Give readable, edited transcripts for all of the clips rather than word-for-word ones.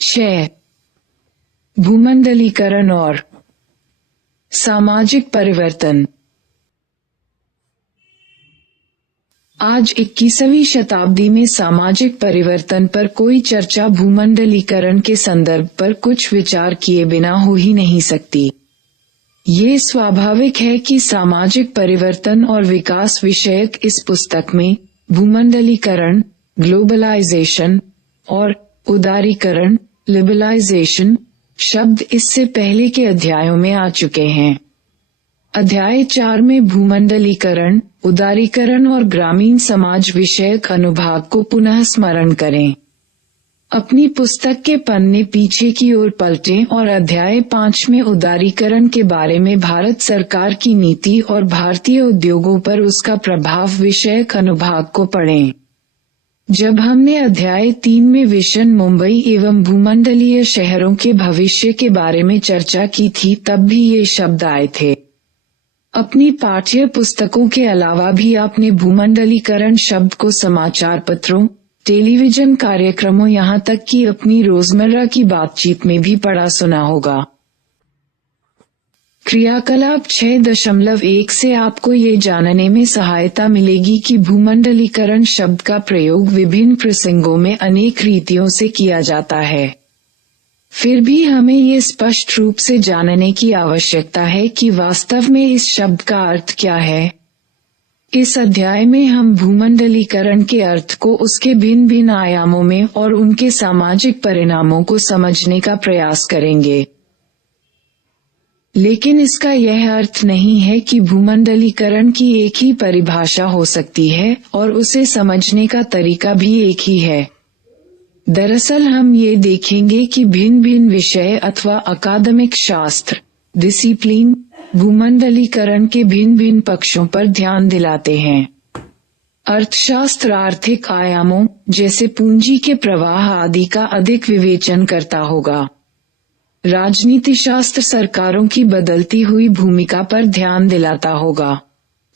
6. भूमंडलीकरण और सामाजिक परिवर्तन। आज 21वीं शताब्दी में सामाजिक परिवर्तन पर कोई चर्चा भूमंडलीकरण के संदर्भ पर कुछ विचार किए बिना हो ही नहीं सकती। ये स्वाभाविक है कि सामाजिक परिवर्तन और विकास विषयक इस पुस्तक में भूमंडलीकरण, ग्लोबलाइजेशन और उदारीकरण, लिबरलाइजेशन शब्द इससे पहले के अध्यायों में आ चुके हैं। अध्याय 4 में भूमंडलीकरण, उदारीकरण और ग्रामीण समाज विषयक अनुभाग को पुनः स्मरण करें। अपनी पुस्तक के पन्ने पीछे की ओर पलटें और अध्याय 5 में उदारीकरण के बारे में भारत सरकार की नीति और भारतीय उद्योगों पर उसका प्रभाव विषयक अनुभाग को पढ़ें। जब हमने अध्याय 3 में विजन मुंबई एवं भूमंडलीय शहरों के भविष्य के बारे में चर्चा की थी तब भी ये शब्द आए थे। अपनी पाठ्य पुस्तकों के अलावा भी आपने भूमंडलीकरण शब्द को समाचार पत्रों, टेलीविजन कार्यक्रमों यहाँ तक कि अपनी रोजमर्रा की बातचीत में भी पढ़ा सुना होगा। क्रियाकलाप 6.1 से आपको ये जानने में सहायता मिलेगी कि भूमंडलीकरण शब्द का प्रयोग विभिन्न प्रसंगों में अनेक रीतियों से किया जाता है। फिर भी हमें ये स्पष्ट रूप से जानने की आवश्यकता है कि वास्तव में इस शब्द का अर्थ क्या है। इस अध्याय में हम भूमंडलीकरण के अर्थ को उसके भिन्न भिन्न आयामों में और उनके सामाजिक परिणामों को समझने का प्रयास करेंगे। लेकिन इसका यह अर्थ नहीं है कि भूमंडलीकरण की एक ही परिभाषा हो सकती है और उसे समझने का तरीका भी एक ही है। दरअसल हम ये देखेंगे कि भिन्न भिन्न विषय अथवा अकादमिक शास्त्र, डिसिप्लिन, भूमंडलीकरण के भिन्न भिन्न पक्षों पर ध्यान दिलाते हैं। अर्थशास्त्र आर्थिक आयामों जैसे पूंजी के प्रवाह आदि का अधिक विवेचन करता होगा। राजनीति शास्त्र सरकारों की बदलती हुई भूमिका पर ध्यान दिलाता होगा।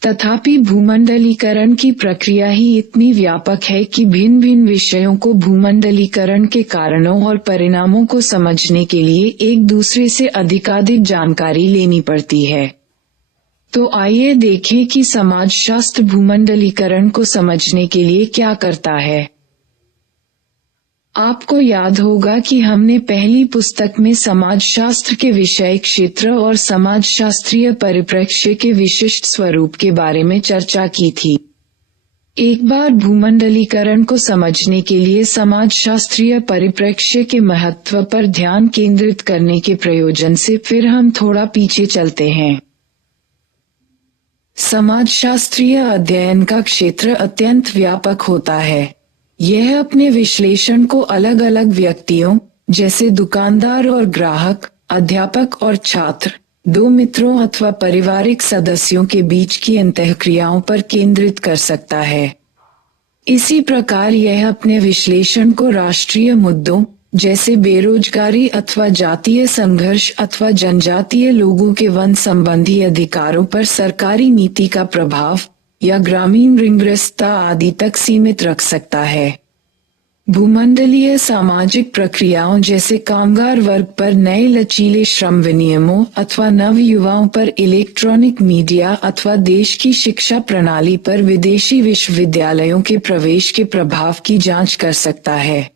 तथापि भूमंडलीकरण की प्रक्रिया ही इतनी व्यापक है कि भिन्न भिन्न विषयों को भूमंडलीकरण के कारणों और परिणामों को समझने के लिए एक दूसरे से अधिकाधिक जानकारी लेनी पड़ती है। तो आइए देखें कि समाजशास्त्र भूमंडलीकरण को समझने के लिए क्या करता है। आपको याद होगा कि हमने पहली पुस्तक में समाजशास्त्र के विषय क्षेत्र और समाजशास्त्रीय परिप्रेक्ष्य के विशिष्ट स्वरूप के बारे में चर्चा की थी। एक बार भूमंडलीकरण को समझने के लिए समाजशास्त्रीय परिप्रेक्ष्य के महत्व पर ध्यान केंद्रित करने के प्रयोजन से फिर हम थोड़ा पीछे चलते हैं। समाजशास्त्रीय अध्ययन का क्षेत्र अत्यंत व्यापक होता है। यह अपने विश्लेषण को अलग अलग व्यक्तियों जैसे दुकानदार और ग्राहक, अध्यापक और छात्र, दो मित्रों अथवा पारिवारिक सदस्यों के बीच की अंतःक्रियाओं पर केंद्रित कर सकता है। इसी प्रकार यह अपने विश्लेषण को राष्ट्रीय मुद्दों जैसे बेरोजगारी अथवा जातीय संघर्ष अथवा जनजातीय लोगों के वन संबंधी अधिकारों पर सरकारी नीति का प्रभाव या ग्रामीण ऋणग्रस्तता आदि तक सीमित रख सकता है। भूमंडलीय सामाजिक प्रक्रियाओं जैसे कामगार वर्ग पर नए लचीले श्रम विनियमों अथवा नव युवाओं पर इलेक्ट्रॉनिक मीडिया अथवा देश की शिक्षा प्रणाली पर विदेशी विश्वविद्यालयों के प्रवेश के प्रभाव की जांच कर सकता है।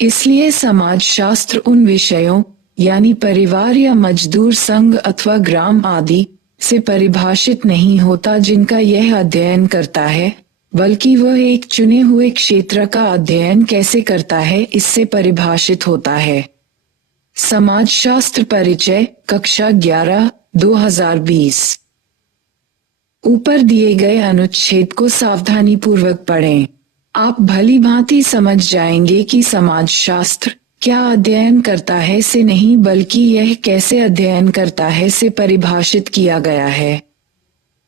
इसलिए समाजशास्त्र उन विषयों यानी परिवार या मजदूर संघ अथवा ग्राम आदि से परिभाषित नहीं होता जिनका यह अध्ययन करता है, बल्कि वह एक चुने हुए क्षेत्र का अध्ययन कैसे करता है इससे परिभाषित होता है। समाजशास्त्र परिचय, कक्षा 11, 2020। ऊपर दिए गए अनुच्छेद को सावधानीपूर्वक पढ़ें। आप भली भांति समझ जाएंगे कि समाजशास्त्र क्या अध्ययन करता है से नहीं बल्कि यह कैसे अध्ययन करता है से परिभाषित किया गया है।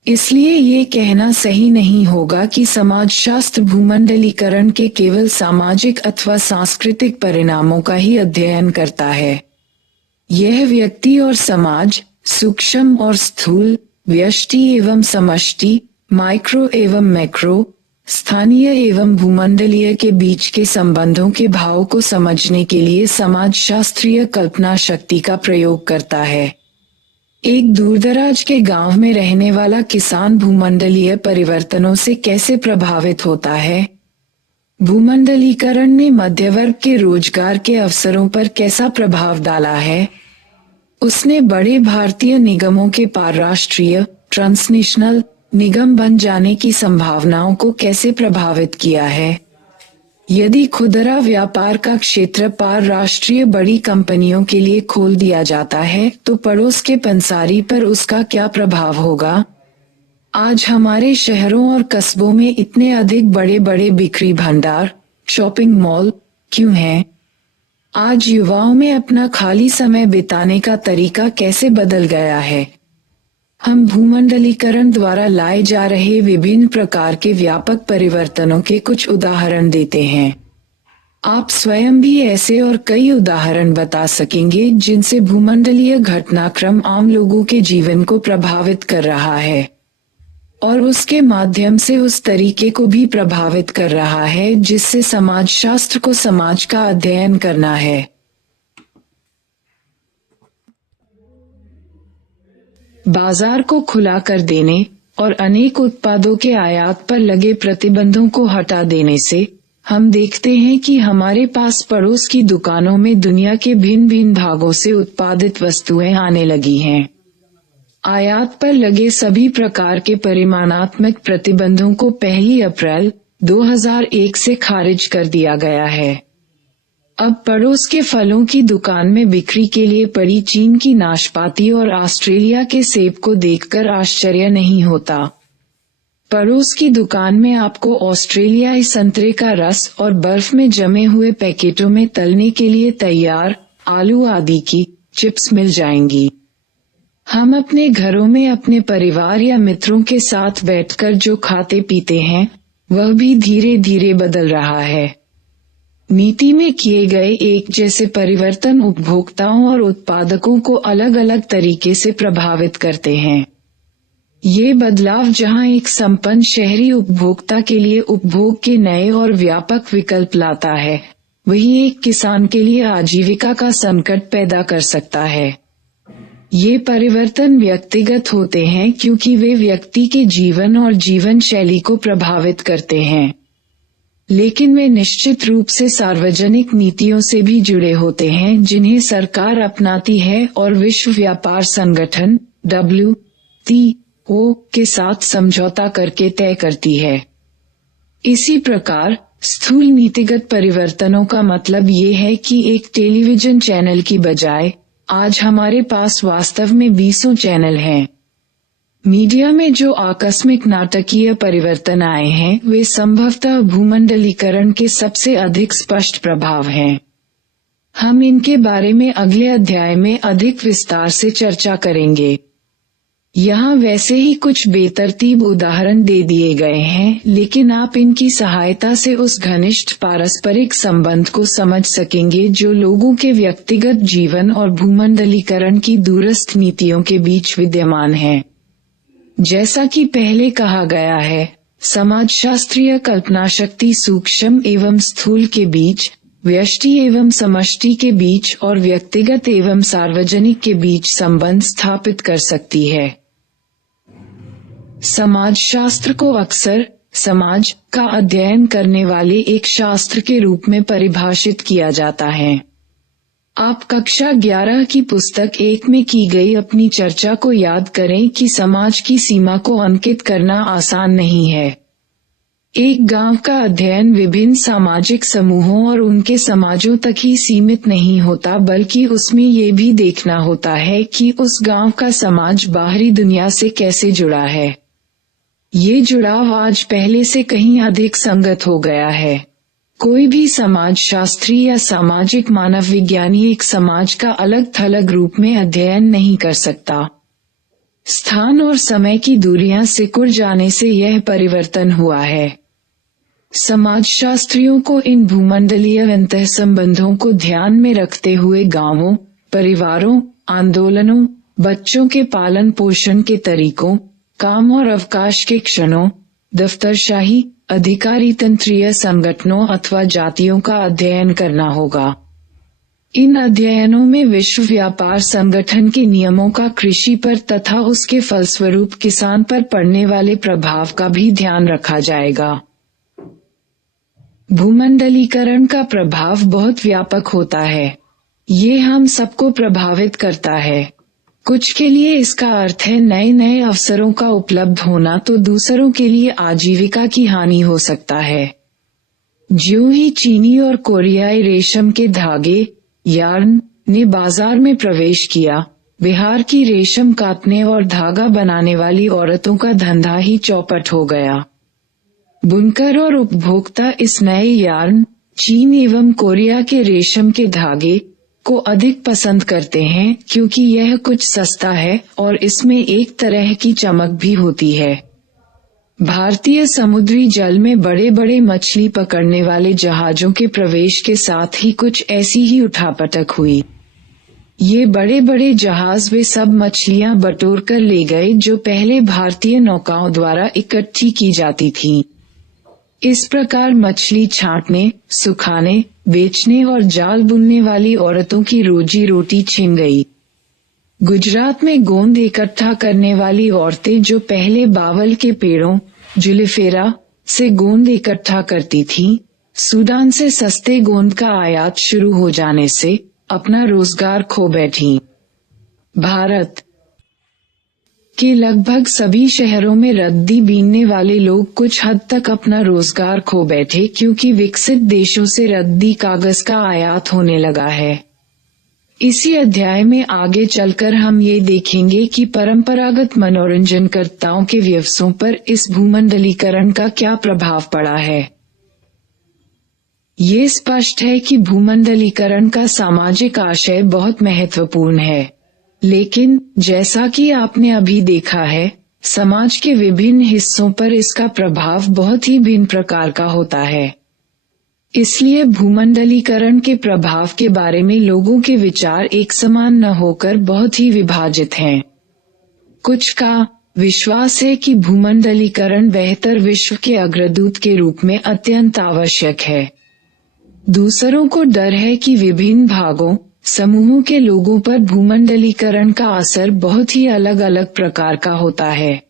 इसलिए ये कहना सही नहीं होगा कि समाजशास्त्र भूमंडलीकरण के केवल सामाजिक अथवा सांस्कृतिक परिणामों का ही अध्ययन करता है। यह व्यक्ति और समाज, सूक्ष्म और स्थूल, व्यष्टि एवं समष्टि, माइक्रो एवं मैक्रो, स्थानीय एवं भूमंडलीय के बीच के संबंधों के भाव को समझने के लिए समाजशास्त्रीय कल्पना शक्ति का प्रयोग करता है। एक दूरदराज के गांव में रहने वाला किसान भूमंडलीय परिवर्तनों से कैसे प्रभावित होता है? भूमंडलीकरण ने मध्यवर्ग के रोजगार के अवसरों पर कैसा प्रभाव डाला है? उसने बड़े भारतीय निगमों के पारराष्ट्रीय ट्रांसनेशनल निगम बन जाने की संभावनाओं को कैसे प्रभावित किया है? यदि खुदरा व्यापार का क्षेत्र पारराष्ट्रीय बड़ी कंपनियों के लिए खोल दिया जाता है तो पड़ोस के पंसारी पर उसका क्या प्रभाव होगा? आज हमारे शहरों और कस्बों में इतने अधिक बड़े बड़े बिक्री भंडार, शॉपिंग मॉल क्यों हैं? आज युवाओं में अपना खाली समय बिताने का तरीका कैसे बदल गया है? हम भूमंडलीकरण द्वारा लाए जा रहे विभिन्न प्रकार के व्यापक परिवर्तनों के कुछ उदाहरण देते हैं। आप स्वयं भी ऐसे और कई उदाहरण बता सकेंगे जिनसे भूमंडलीय घटनाक्रम आम लोगों के जीवन को प्रभावित कर रहा है और उसके माध्यम से उस तरीके को भी प्रभावित कर रहा है जिससे समाजशास्त्र को समाज का अध्ययन करना है। बाजार को खुला कर देने और अनेक उत्पादों के आयात पर लगे प्रतिबंधों को हटा देने से हम देखते हैं कि हमारे पास पड़ोस की दुकानों में दुनिया के भिन्न भिन्न भागों से उत्पादित वस्तुएं आने लगी हैं। आयात पर लगे सभी प्रकार के परिमाणात्मक प्रतिबंधों को 1 अप्रैल 2001 से खारिज कर दिया गया है। अब पड़ोस के फलों की दुकान में बिक्री के लिए पड़ी चीन की नाशपाती और ऑस्ट्रेलिया के सेब को देखकर आश्चर्य नहीं होता। पड़ोस की दुकान में आपको ऑस्ट्रेलियाई संतरे का रस और बर्फ में जमे हुए पैकेटों में तलने के लिए तैयार आलू आदि की चिप्स मिल जाएंगी। हम अपने घरों में अपने परिवार या मित्रों के साथ बैठकर जो खाते पीते हैं वह भी धीरे धीरे बदल रहा है। नीति में किए गए एक जैसे परिवर्तन उपभोक्ताओं और उत्पादकों को अलग अलग तरीके से प्रभावित करते हैं। ये बदलाव जहां एक संपन्न शहरी उपभोक्ता के लिए उपभोग के नए और व्यापक विकल्प लाता है, वहीं एक किसान के लिए आजीविका का संकट पैदा कर सकता है। ये परिवर्तन व्यक्तिगत होते हैं क्योंकि वे व्यक्ति के जीवन और जीवन शैली को प्रभावित करते हैं, लेकिन वे निश्चित रूप से सार्वजनिक नीतियों से भी जुड़े होते हैं जिन्हें सरकार अपनाती है और विश्व व्यापार संगठन WTO के साथ समझौता करके तय करती है। इसी प्रकार स्थूल नीतिगत परिवर्तनों का मतलब ये है कि एक टेलीविजन चैनल की बजाय आज हमारे पास वास्तव में 20 चैनल हैं। मीडिया में जो आकस्मिक नाटकीय परिवर्तन आए हैं वे संभवतः भूमंडलीकरण के सबसे अधिक स्पष्ट प्रभाव हैं। हम इनके बारे में अगले अध्याय में अधिक विस्तार से चर्चा करेंगे। यहाँ वैसे ही कुछ बेतरतीब उदाहरण दे दिए गए हैं, लेकिन आप इनकी सहायता से उस घनिष्ठ पारस्परिक संबंध को समझ सकेंगे जो लोगों के व्यक्तिगत जीवन और भूमंडलीकरण की दूरस्थ नीतियों के बीच विद्यमान है। जैसा कि पहले कहा गया है, समाजशास्त्रीय कल्पना शक्ति सूक्ष्म एवं स्थूल के बीच, व्यष्टि एवं समष्टि के बीच और व्यक्तिगत एवं सार्वजनिक के बीच संबंध स्थापित कर सकती है। समाजशास्त्र को अक्सर समाज का अध्ययन करने वाले एक शास्त्र के रूप में परिभाषित किया जाता है। आप कक्षा 11 की पुस्तक 1 में की गई अपनी चर्चा को याद करें कि समाज की सीमा को अंकित करना आसान नहीं है। एक गांव का अध्ययन विभिन्न सामाजिक समूहों और उनके समाजों तक ही सीमित नहीं होता, बल्कि उसमें ये भी देखना होता है कि उस गांव का समाज बाहरी दुनिया से कैसे जुड़ा है। ये जुड़ाव आज पहले से कहीं अधिक संगत हो गया है। कोई भी समाजशास्त्री या सामाजिक मानव विज्ञानी एक समाज का अलग थलग रूप में अध्ययन नहीं कर सकता। स्थान और समय की दूरियां सिकुड़ जाने से यह परिवर्तन हुआ है। समाजशास्त्रियों को इन भूमंडलीय अंतःसंबंधों को ध्यान में रखते हुए गांवों, परिवारों, आंदोलनों, बच्चों के पालन पोषण के तरीकों, काम और अवकाश के क्षणों, दफ्तरशाही, अधिकारी तंत्रीय संगठनों अथवा जातियों का अध्ययन करना होगा। इन अध्ययनों में विश्व व्यापार संगठन के नियमों का कृषि पर तथा उसके फलस्वरूप किसान पर पड़ने वाले प्रभाव का भी ध्यान रखा जाएगा। भूमंडलीकरण का प्रभाव बहुत व्यापक होता है। ये हम सबको प्रभावित करता है। कुछ के लिए इसका अर्थ है नए नए अवसरों का उपलब्ध होना, तो दूसरों के लिए आजीविका की हानि हो सकता है। ज्यों ही चीनी और कोरियाई रेशम के धागे यार्न ने बाजार में प्रवेश किया, बिहार की रेशम काटने और धागा बनाने वाली औरतों का धंधा ही चौपट हो गया। बुनकर और उपभोक्ता इस नए यार्न, चीन एवं कोरिया के रेशम के धागे को अधिक पसंद करते हैं, क्योंकि यह कुछ सस्ता है और इसमें एक तरह की चमक भी होती है। भारतीय समुद्री जल में बड़े बड़े मछली पकड़ने वाले जहाजों के प्रवेश के साथ ही कुछ ऐसी ही उठापटक हुई। ये बड़े बड़े जहाज वे सब मछलियां बटोर कर ले गए जो पहले भारतीय नौकाओं द्वारा इकट्ठी की जाती थीं। इस प्रकार मछली छांटने, सुखाने, बेचने और जाल बुनने वाली औरतों की रोजी रोटी छिन गई। गुजरात में गोंद इकट्ठा करने वाली औरतें जो पहले बावल के पेड़ों जुलिफेरा से गोंद इकट्ठा करती थीं, सूडान से सस्ते गोंद का आयात शुरू हो जाने से अपना रोजगार खो बैठी। भारत के लगभग सभी शहरों में रद्दी बीनने वाले लोग कुछ हद तक अपना रोजगार खो बैठे, क्योंकि विकसित देशों से रद्दी कागज का आयात होने लगा है। इसी अध्याय में आगे चलकर हम ये देखेंगे कि परंपरागत मनोरंजनकर्ताओं के व्यवसायों पर इस भूमंडलीकरण का क्या प्रभाव पड़ा है। ये स्पष्ट है कि भूमंडलीकरण का सामाजिक आशय बहुत महत्वपूर्ण है, लेकिन जैसा कि आपने अभी देखा है, समाज के विभिन्न हिस्सों पर इसका प्रभाव बहुत ही भिन्न प्रकार का होता है। इसलिए भूमंडलीकरण के प्रभाव के बारे में लोगों के विचार एक समान न होकर बहुत ही विभाजित हैं। कुछ का विश्वास है कि भूमंडलीकरण बेहतर विश्व के अग्रदूत के रूप में अत्यंत आवश्यक है। दूसरों को डर है कि विभिन्न भागों, समूहों के लोगों पर भूमंडलीकरण का असर बहुत ही अलग अलग प्रकार का होता है।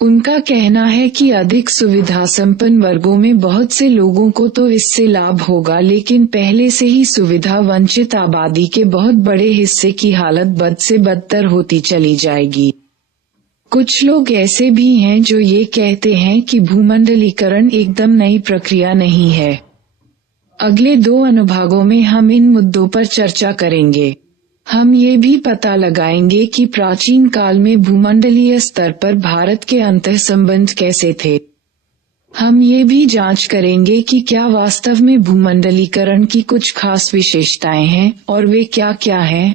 उनका कहना है कि अधिक सुविधा संपन्न वर्गों में बहुत से लोगों को तो इससे लाभ होगा, लेकिन पहले से ही सुविधा वंचित आबादी के बहुत बड़े हिस्से की हालत बद से बदतर होती चली जाएगी। कुछ लोग ऐसे भी हैं जो ये कहते हैं कि भूमंडलीकरण एकदम नई प्रक्रिया नहीं है। अगले 2 अनुभागों में हम इन मुद्दों पर चर्चा करेंगे। हम ये भी पता लगाएंगे कि प्राचीन काल में भूमंडलीय स्तर पर भारत के अंतःसंबंध कैसे थे। हम ये भी जांच करेंगे कि क्या वास्तव में भूमंडलीकरण की कुछ खास विशेषताएं हैं और वे क्या क्या हैं।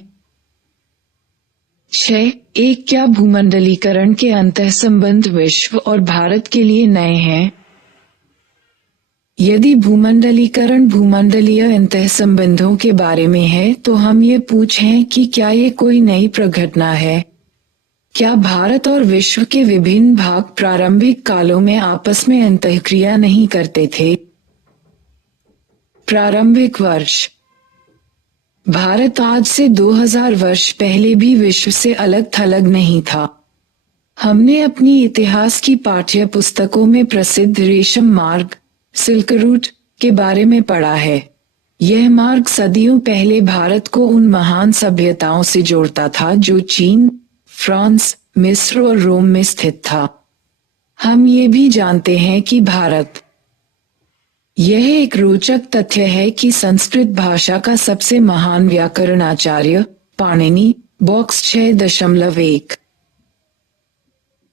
6. क्या भूमंडलीकरण के अंतःसंबंध विश्व और भारत के लिए नए हैं? यदि भूमंडलीकरण भूमंडलीय अंतःसंबंधों के बारे में है, तो हम ये पूछें कि क्या ये कोई नई प्रघटना है? क्या भारत और विश्व के विभिन्न भाग प्रारंभिक कालों में आपस में अंतःक्रिया नहीं करते थे? प्रारंभिक वर्ष। भारत आज से 2000 वर्ष पहले भी विश्व से अलग थलग नहीं था। हमने अपनी इतिहास की पाठ्य पुस्तकों में प्रसिद्ध रेशम मार्ग सिल्क रूट के बारे में पढ़ा है। यह मार्ग सदियों पहले भारत को उन महान सभ्यताओं से जोड़ता था जो चीन, फ्रांस, मिस्र और रोम में स्थित था। हम ये भी जानते हैं कि भारत, यह एक रोचक तथ्य है कि संस्कृत भाषा का सबसे महान व्याकरणाचार्य पाणिनि बॉक्स 6.1,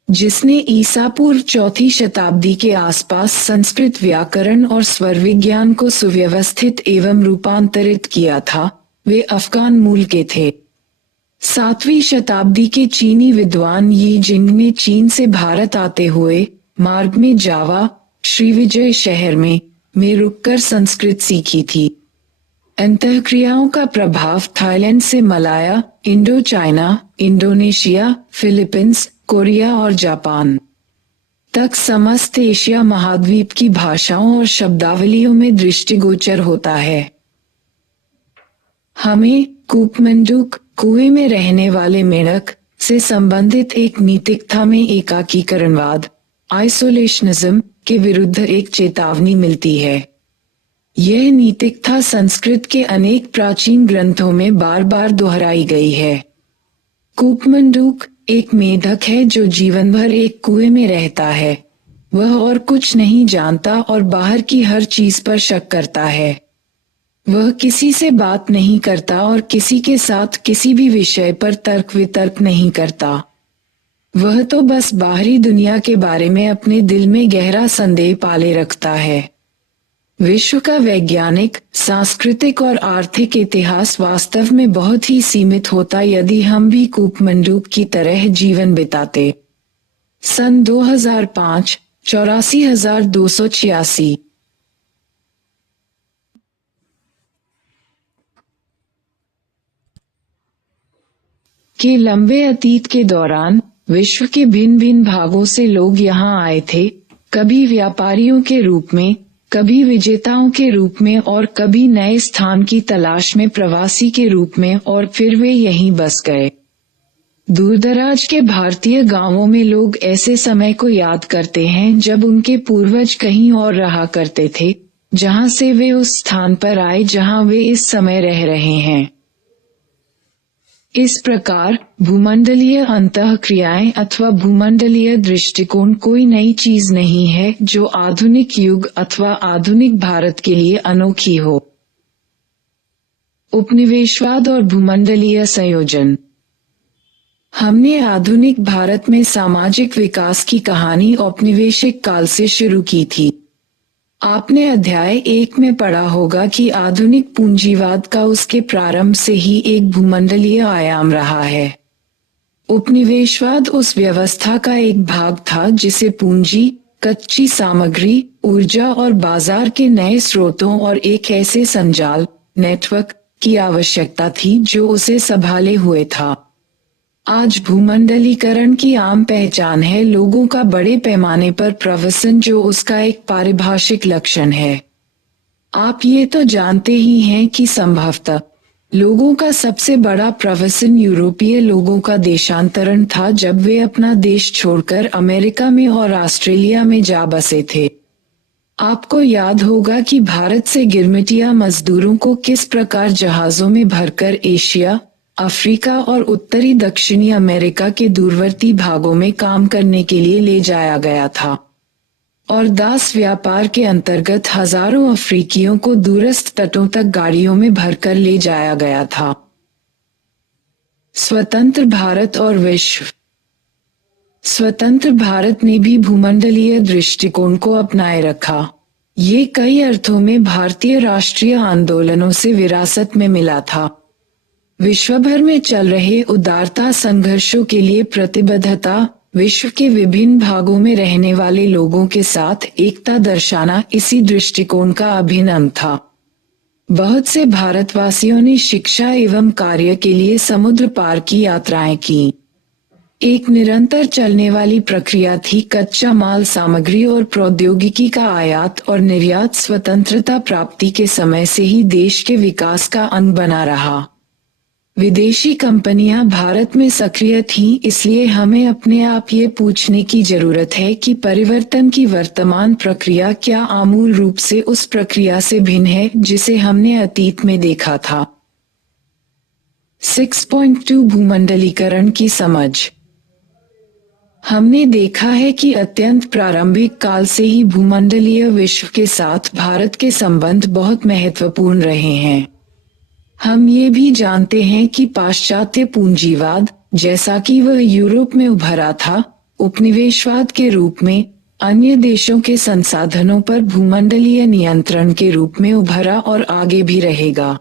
जिसने ईसा पूर्व 4वीं शताब्दी के आसपास संस्कृत व्याकरण और स्वर विज्ञान को सुव्यवस्थित एवं रूपांतरित किया था, वे अफगान मूल के थे। 7वीं शताब्दी के चीनी विद्वान यी जिंग ने चीन से भारत आते हुए मार्ग में जावा, श्रीविजय शहर में रुककर संस्कृत सीखी थी। अंतःक्रियाओं का प्रभाव थाईलैंड से Malaya, Indo China, Indonesia, Philippines, Korea और जापान, तक समस्त एशिया महाद्वीप की भाषाओं और शब्दावलियों में दृष्टिगोचर होता है। हमें कूपमंडूक, कुएं में रहने वाले मेंढक से संबंधित एक नीतिकथा में एकाकीकरणवाद, आइसोलेशनिज्म के विरुद्ध एक चेतावनी मिलती है। यह नीतिकथा संस्कृत के अनेक प्राचीन ग्रंथों में बार बार दोहराई गई है। कूपमंडूक एक मेंढक है जो जीवन भर एक कुएं में रहता है। वह और कुछ नहीं जानता और बाहर की हर चीज पर शक करता है। वह किसी से बात नहीं करता और किसी के साथ किसी भी विषय पर तर्क वितर्क नहीं करता। वह तो बस बाहरी दुनिया के बारे में अपने दिल में गहरा संदेह पाले रखता है। विश्व का वैज्ञानिक, सांस्कृतिक और आर्थिक इतिहास वास्तव में बहुत ही सीमित होता यदि हम भी कूपमंडूक की तरह जीवन बिताते। सन 2005, 84,286। के लंबे अतीत के दौरान विश्व के भिन्न भिन्न भागों से लोग यहाँ आए थे, कभी व्यापारियों के रूप में, कभी विजेताओं के रूप में और कभी नए स्थान की तलाश में प्रवासी के रूप में, और फिर वे यहीं बस गए। दूरदराज के भारतीय गांवों में लोग ऐसे समय को याद करते हैं जब उनके पूर्वज कहीं और रहा करते थे, जहां से वे उस स्थान पर आए जहां वे इस समय रह रहे हैं। इस प्रकार भूमंडलीय अंतःक्रियाएं अथवा भूमंडलीय दृष्टिकोण कोई नई चीज नहीं है जो आधुनिक युग अथवा आधुनिक भारत के लिए अनोखी हो। उपनिवेशवाद और भूमंडलीय संयोजन। हमने आधुनिक भारत में सामाजिक विकास की कहानी औपनिवेशिक काल से शुरू की थी। आपने अध्याय 1 में पढ़ा होगा कि आधुनिक पूंजीवाद का उसके प्रारंभ से ही एक भूमंडलीय आयाम रहा है। उपनिवेशवाद उस व्यवस्था का एक भाग था जिसे पूंजी, कच्ची सामग्री, ऊर्जा और बाजार के नए स्रोतों और एक ऐसे संजाल, नेटवर्क की आवश्यकता थी जो उसे संभाले हुए था। आज भूमंडलीकरण की आम पहचान है लोगों का बड़े पैमाने पर प्रवसन जो उसका एक पारिभाषिक लक्षण है। आप ये तो जानते ही हैं कि संभवतः लोगों का सबसे बड़ा प्रवसन यूरोपीय लोगों का देशांतरण था जब वे अपना देश छोड़कर अमेरिका में और ऑस्ट्रेलिया में जा बसे थे। आपको याद होगा कि भारत से गिरमिटिया मजदूरों को किस प्रकार जहाजों में भरकर एशिया, अफ्रीका और उत्तरी दक्षिणी अमेरिका के दूरवर्ती भागों में काम करने के लिए ले जाया गया था, और दास व्यापार के अंतर्गत हजारों अफ्रीकियों को दूरस्थ तटों तक गाड़ियों में भरकर ले जाया गया था। स्वतंत्र भारत और विश्व। स्वतंत्र भारत ने भी भूमंडलीय दृष्टिकोण को अपनाए रखा। ये कई अर्थों में भारतीय राष्ट्रीय आंदोलनों से विरासत में मिला था। विश्व भर में चल रहे उदारता संघर्षों के लिए प्रतिबद्धता, विश्व के विभिन्न भागों में रहने वाले लोगों के साथ एकता दर्शाना इसी दृष्टिकोण का अभिन्न अंग था। बहुत से भारतवासियों ने शिक्षा एवं कार्य के लिए समुद्र पार की यात्राएं की। एक निरंतर चलने वाली प्रक्रिया थी कच्चा माल, सामग्री और प्रौद्योगिकी का आयात और निर्यात स्वतंत्रता प्राप्ति के समय से ही देश के विकास का अंग बना रहा। विदेशी कंपनियां भारत में सक्रिय थीं, इसलिए हमें अपने आप ये पूछने की जरूरत है कि परिवर्तन की वर्तमान प्रक्रिया क्या आमूल रूप से उस प्रक्रिया से भिन्न है जिसे हमने अतीत में देखा था। 6.2 भूमंडलीकरण की समझ। हमने देखा है कि अत्यंत प्रारंभिक काल से ही भूमंडलीय विश्व के साथ भारत के संबंध बहुत महत्वपूर्ण रहे हैं। हम ये भी जानते हैं कि पाश्चात्य पूंजीवाद, जैसा कि वह यूरोप में उभरा था, उपनिवेशवाद के रूप में अन्य देशों के संसाधनों पर भूमंडलीय नियंत्रण के रूप में उभरा और आगे भी रहेगा।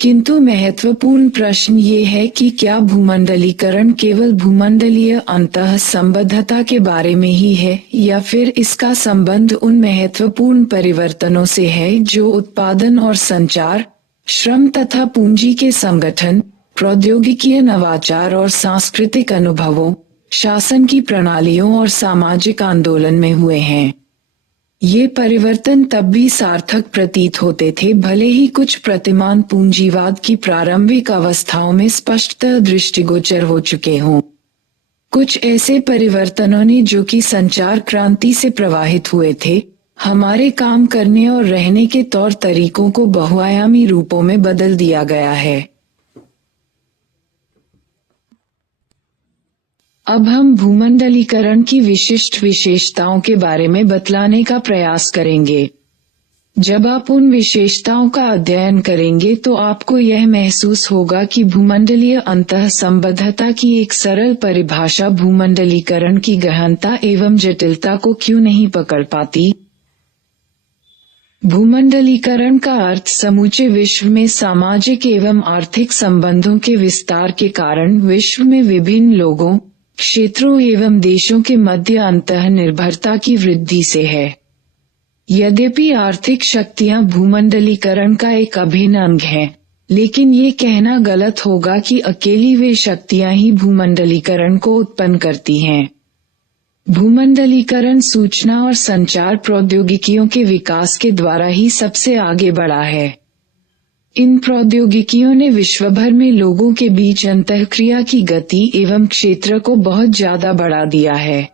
किंतु महत्वपूर्ण प्रश्न ये है कि क्या भूमंडलीकरण केवल भूमंडलीय अंतः संबद्धता के बारे में ही है या फिर इसका संबंध उन महत्वपूर्ण परिवर्तनों से है जो उत्पादन और संचार, श्रम तथा पूंजी के संगठन, प्रौद्योगिकीय नवाचार और सांस्कृतिक अनुभवों, शासन की प्रणालियों और सामाजिक आंदोलन में हुए हैं। ये परिवर्तन तब भी सार्थक प्रतीत होते थे, भले ही कुछ प्रतिमान पूंजीवाद की प्रारंभिक अवस्थाओं में स्पष्टतः दृष्टिगोचर हो चुके हों। कुछ ऐसे परिवर्तनों ने, जो कि संचार क्रांति से प्रवाहित हुए थे, हमारे काम करने और रहने के तौर तरीकों को बहुआयामी रूपों में बदल दिया गया है। अब हम भूमंडलीकरण की विशिष्ट विशेषताओं के बारे में बतलाने का प्रयास करेंगे। जब आप उन विशेषताओं का अध्ययन करेंगे तो आपको यह महसूस होगा कि भूमंडलीय अंतःसंबद्धता की एक सरल परिभाषा भूमंडलीकरण की गहनता एवं जटिलता को क्यों नहीं पकड़ पाती। भूमंडलीकरण का अर्थ समूचे विश्व में सामाजिक एवं आर्थिक संबंधों के विस्तार के कारण विश्व में विभिन्न लोगों, क्षेत्रों एवं देशों के मध्य अंतःनिर्भरता की वृद्धि से है। यद्यपि आर्थिक शक्तियां भूमंडलीकरण का एक अभिन्न अंग हैं, लेकिन ये कहना गलत होगा कि अकेली वे शक्तियां ही भूमंडलीकरण को उत्पन्न करती हैं। भूमंडलीकरण सूचना और संचार प्रौद्योगिकियों के विकास के द्वारा ही सबसे आगे बढ़ा है। इन प्रौद्योगिकियों ने विश्वभर में लोगों के बीच अंतःक्रिया की गति एवं क्षेत्र को बहुत ज्यादा बढ़ा दिया है।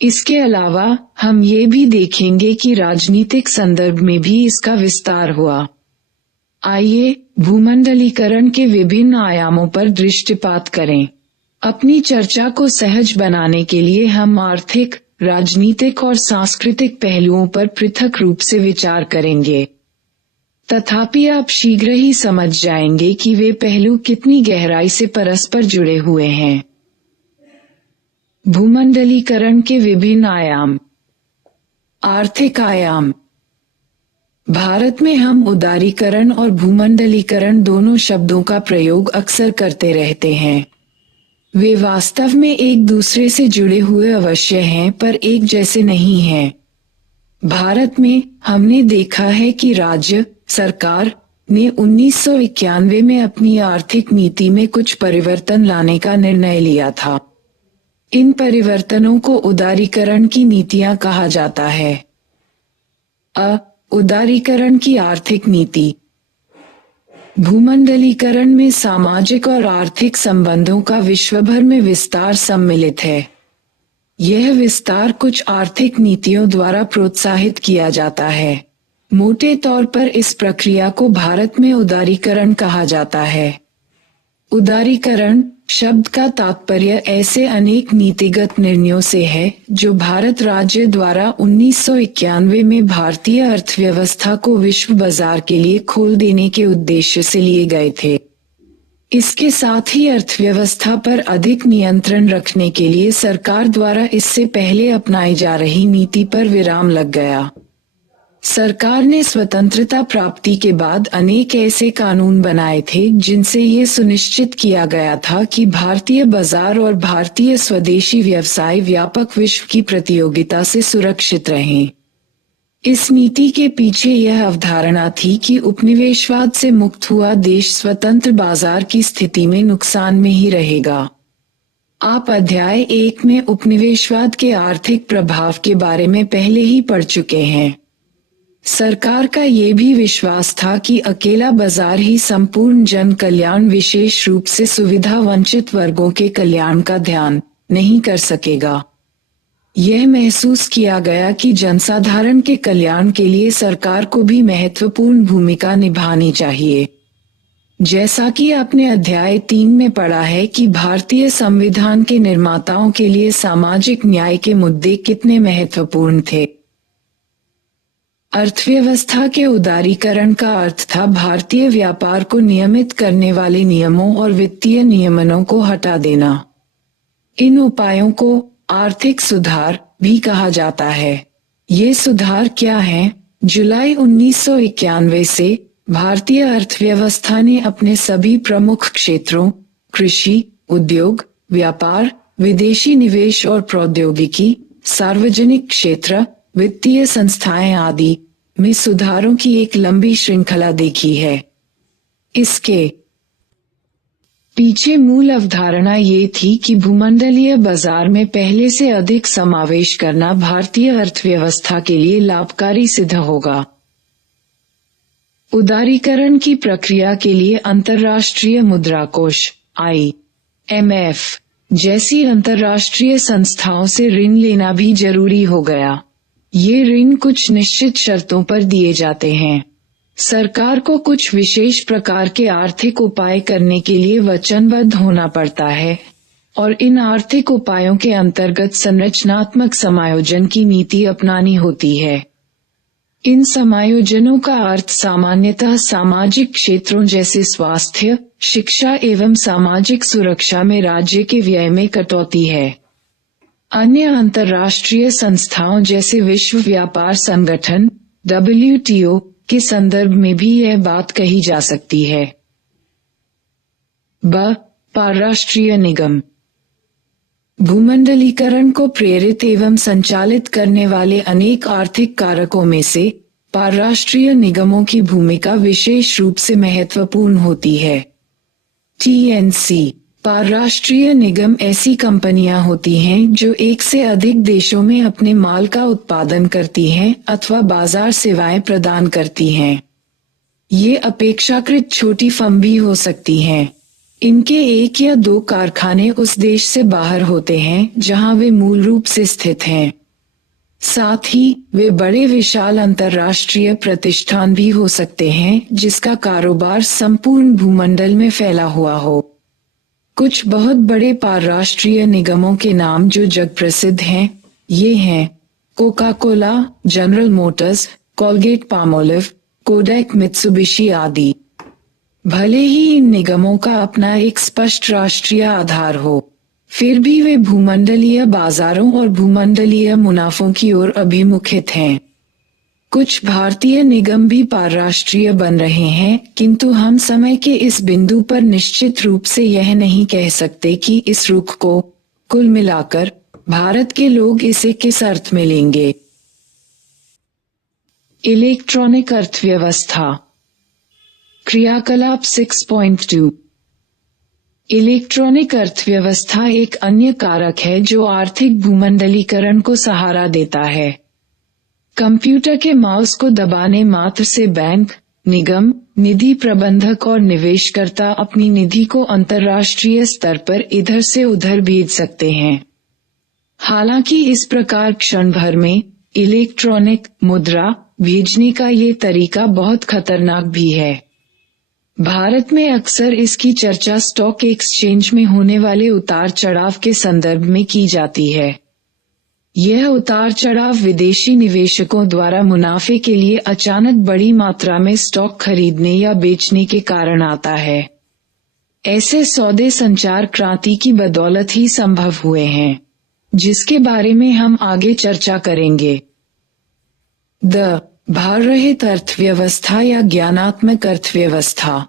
इसके अलावा हम ये भी देखेंगे कि राजनीतिक संदर्भ में भी इसका विस्तार हुआ। आइए भूमंडलीकरण के विभिन्न आयामों पर दृष्टिपात करें। अपनी चर्चा को सहज बनाने के लिए हम आर्थिक, राजनीतिक और सांस्कृतिक पहलुओं पर पृथक रूप से विचार करेंगे। तथापि आप शीघ्र ही समझ जाएंगे कि वे पहलू कितनी गहराई से परस्पर जुड़े हुए हैं। भूमंडलीकरण के विभिन्न आयाम। आर्थिक आयाम। भारत में हम उदारीकरण और भूमंडलीकरण दोनों शब्दों का प्रयोग अक्सर करते रहते हैं। वे वास्तव में एक दूसरे से जुड़े हुए अवश्य हैं, पर एक जैसे नहीं हैं। भारत में हमने देखा है कि राज्य सरकार ने 1991 में अपनी आर्थिक नीति में कुछ परिवर्तन लाने का निर्णय लिया था। इन परिवर्तनों को उदारीकरण की नीतियां कहा जाता है। उदारीकरण की आर्थिक नीति। भूमंडलीकरण में सामाजिक और आर्थिक संबंधों का विश्वभर में विस्तार सम्मिलित है। यह विस्तार कुछ आर्थिक नीतियों द्वारा प्रोत्साहित किया जाता है। मोटे तौर पर इस प्रक्रिया को भारत में उदारीकरण कहा जाता है। उदारीकरण शब्द का तात्पर्य ऐसे अनेक नीतिगत निर्णयों से है जो भारत राज्य द्वारा 1991 में भारतीय अर्थव्यवस्था को विश्व बाजार के लिए खोल देने के उद्देश्य से लिए गए थे। इसके साथ ही अर्थव्यवस्था पर अधिक नियंत्रण रखने के लिए सरकार द्वारा इससे पहले अपनाई जा रही नीति पर विराम लग गया। सरकार ने स्वतंत्रता प्राप्ति के बाद अनेक ऐसे कानून बनाए थे जिनसे ये सुनिश्चित किया गया था कि भारतीय बाजार और भारतीय स्वदेशी व्यवसाय व्यापक विश्व की प्रतियोगिता से सुरक्षित रहें। इस नीति के पीछे यह अवधारणा थी कि उपनिवेशवाद से मुक्त हुआ देश स्वतंत्र बाजार की स्थिति में नुकसान में ही रहेगा। आप अध्याय 1 में उपनिवेशवाद के आर्थिक प्रभाव के बारे में पहले ही पढ़ चुके हैं। सरकार का ये भी विश्वास था कि अकेला बाजार ही संपूर्ण जन कल्याण, विशेष रूप से सुविधा वंचित वर्गों के कल्याण का ध्यान नहीं कर सकेगा। यह महसूस किया गया कि जनसाधारण के कल्याण के लिए सरकार को भी महत्वपूर्ण भूमिका निभानी चाहिए। जैसा कि आपने अध्याय 3 में पढ़ा है कि भारतीय संविधान के निर्माताओं के लिए सामाजिक न्याय के मुद्दे कितने महत्वपूर्ण थे। अर्थव्यवस्था के उदारीकरण का अर्थ था भारतीय व्यापार को नियमित करने वाले नियमों और वित्तीय नियमनों को हटा देना। इन उपायों को आर्थिक सुधार भी कहा जाता है। ये सुधार क्या हैं? जुलाई 1991 से भारतीय अर्थव्यवस्था ने अपने सभी प्रमुख क्षेत्रों कृषि, उद्योग, व्यापार, विदेशी निवेश और प्रौद्योगिकी, सार्वजनिक क्षेत्र, वित्तीय संस्थाएं आदि में सुधारों की एक लंबी श्रृंखला देखी है। इसके पीछे मूल अवधारणा ये थी कि भूमंडलीय बाजार में पहले से अधिक समावेश करना भारतीय अर्थव्यवस्था के लिए लाभकारी सिद्ध होगा। उदारीकरण की प्रक्रिया के लिए अंतर्राष्ट्रीय मुद्रा कोष IMF जैसी अंतर्राष्ट्रीय संस्थाओं से ऋण लेना भी जरूरी हो गया। ये ऋण कुछ निश्चित शर्तों पर दिए जाते हैं। सरकार को कुछ विशेष प्रकार के आर्थिक उपाय करने के लिए वचनबद्ध होना पड़ता है और इन आर्थिक उपायों के अंतर्गत संरचनात्मक समायोजन की नीति अपनानी होती है। इन समायोजनों का अर्थ सामान्यतः सामाजिक क्षेत्रों जैसे स्वास्थ्य, शिक्षा एवं सामाजिक सुरक्षा में राज्य के व्यय में कटौती है। अन्य अंतर्राष्ट्रीय संस्थाओं जैसे विश्व व्यापार संगठन WTO के संदर्भ में भी यह बात कही जा सकती है। परराष्ट्रीय निगम भूमंडलीकरण को प्रेरित एवं संचालित करने वाले अनेक आर्थिक कारकों में से परराष्ट्रीय निगमों की भूमिका विशेष रूप से महत्वपूर्ण होती है। TNC परराष्ट्रीय निगम ऐसी कंपनियां होती हैं जो एक से अधिक देशों में अपने माल का उत्पादन करती हैं अथवा बाजार सेवाएं प्रदान करती हैं। ये अपेक्षाकृत छोटी फर्म भी हो सकती हैं। इनके एक या दो कारखाने उस देश से बाहर होते हैं जहां वे मूल रूप से स्थित हैं। साथ ही वे बड़े विशाल अंतर्राष्ट्रीय प्रतिष्ठान भी हो सकते हैं जिसका कारोबार संपूर्ण भूमंडल में फैला हुआ हो। कुछ बहुत बड़े परराष्ट्रीय निगमों के नाम जो जग प्रसिद्ध हैं, ये हैं Coca Cola, general Motors, Colgate Palmolive, Kodak Mitsubishi आदि। भले ही इन निगमों का अपना एक स्पष्ट राष्ट्रीय आधार हो, फिर भी वे भूमंडलीय बाजारों और भूमंडलीय मुनाफों की ओर अभिमुखित हैं। कुछ भारतीय निगम भी परराष्ट्रीय बन रहे हैं, किंतु हम समय के इस बिंदु पर निश्चित रूप से यह नहीं कह सकते कि इस रुख को कुल मिलाकर भारत के लोग इसे किस अर्थ में लेंगे। इलेक्ट्रॉनिक अर्थव्यवस्था क्रियाकलाप 6.2 इलेक्ट्रॉनिक अर्थव्यवस्था एक अन्य कारक है जो आर्थिक भूमंडलीकरण को सहारा देता है। कंप्यूटर के माउस को दबाने मात्र से बैंक, निगम, निधि प्रबंधक और निवेशकर्ता अपनी निधि को अंतर्राष्ट्रीय स्तर पर इधर से उधर भेज सकते हैं। हालांकि इस प्रकार क्षण भर में इलेक्ट्रॉनिक मुद्रा भेजने का ये तरीका बहुत खतरनाक भी है। भारत में अक्सर इसकी चर्चा स्टॉक एक्सचेंज में होने वाले उतार चढ़ाव के संदर्भ में की जाती है। यह उतार चढ़ाव विदेशी निवेशकों द्वारा मुनाफे के लिए अचानक बड़ी मात्रा में स्टॉक खरीदने या बेचने के कारण आता है। ऐसे सौदे संचार क्रांति की बदौलत ही संभव हुए हैं, जिसके बारे में हम आगे चर्चा करेंगे। भार रहित अर्थव्यवस्था या ज्ञानात्मक अर्थव्यवस्था।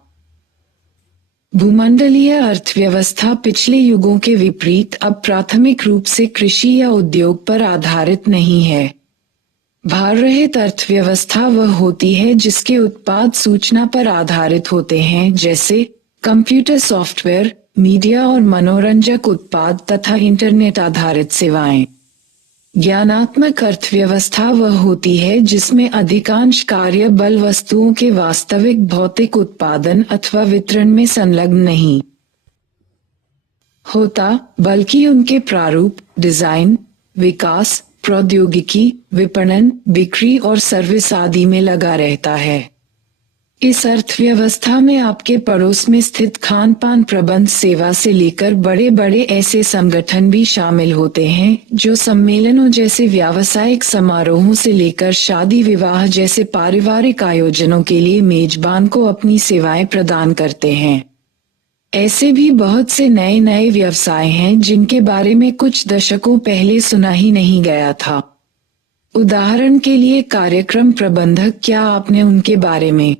भूमंडलीय अर्थव्यवस्था पिछले युगों के विपरीत अब प्राथमिक रूप से कृषि या उद्योग पर आधारित नहीं है। भार रहित अर्थव्यवस्था वह होती है जिसके उत्पाद सूचना पर आधारित होते हैं, जैसे कंप्यूटर सॉफ्टवेयर, मीडिया और मनोरंजक उत्पाद तथा इंटरनेट आधारित सेवाएं। ज्ञानात्मक अर्थव्यवस्था वह होती है जिसमें अधिकांश कार्य बल वस्तुओं के वास्तविक भौतिक उत्पादन अथवा वितरण में संलग्न नहीं होता, बल्कि उनके प्रारूप, डिजाइन, विकास, प्रौद्योगिकी, विपणन, बिक्री और सर्विस आदि में लगा रहता है। इस अर्थव्यवस्था में आपके पड़ोस में स्थित खान पान प्रबंध सेवा से लेकर बड़े बड़े ऐसे संगठन भी शामिल होते हैं जो सम्मेलनों जैसे व्यावसायिक समारोहों से लेकर शादी विवाह जैसे पारिवारिक आयोजनों के लिए मेजबान को अपनी सेवाएं प्रदान करते हैं। ऐसे भी बहुत से नए नए व्यवसाय हैं जिनके बारे में कुछ दशकों पहले सुना ही नहीं गया था। उदाहरण के लिए कार्यक्रम प्रबंधक, क्या आपने उनके बारे में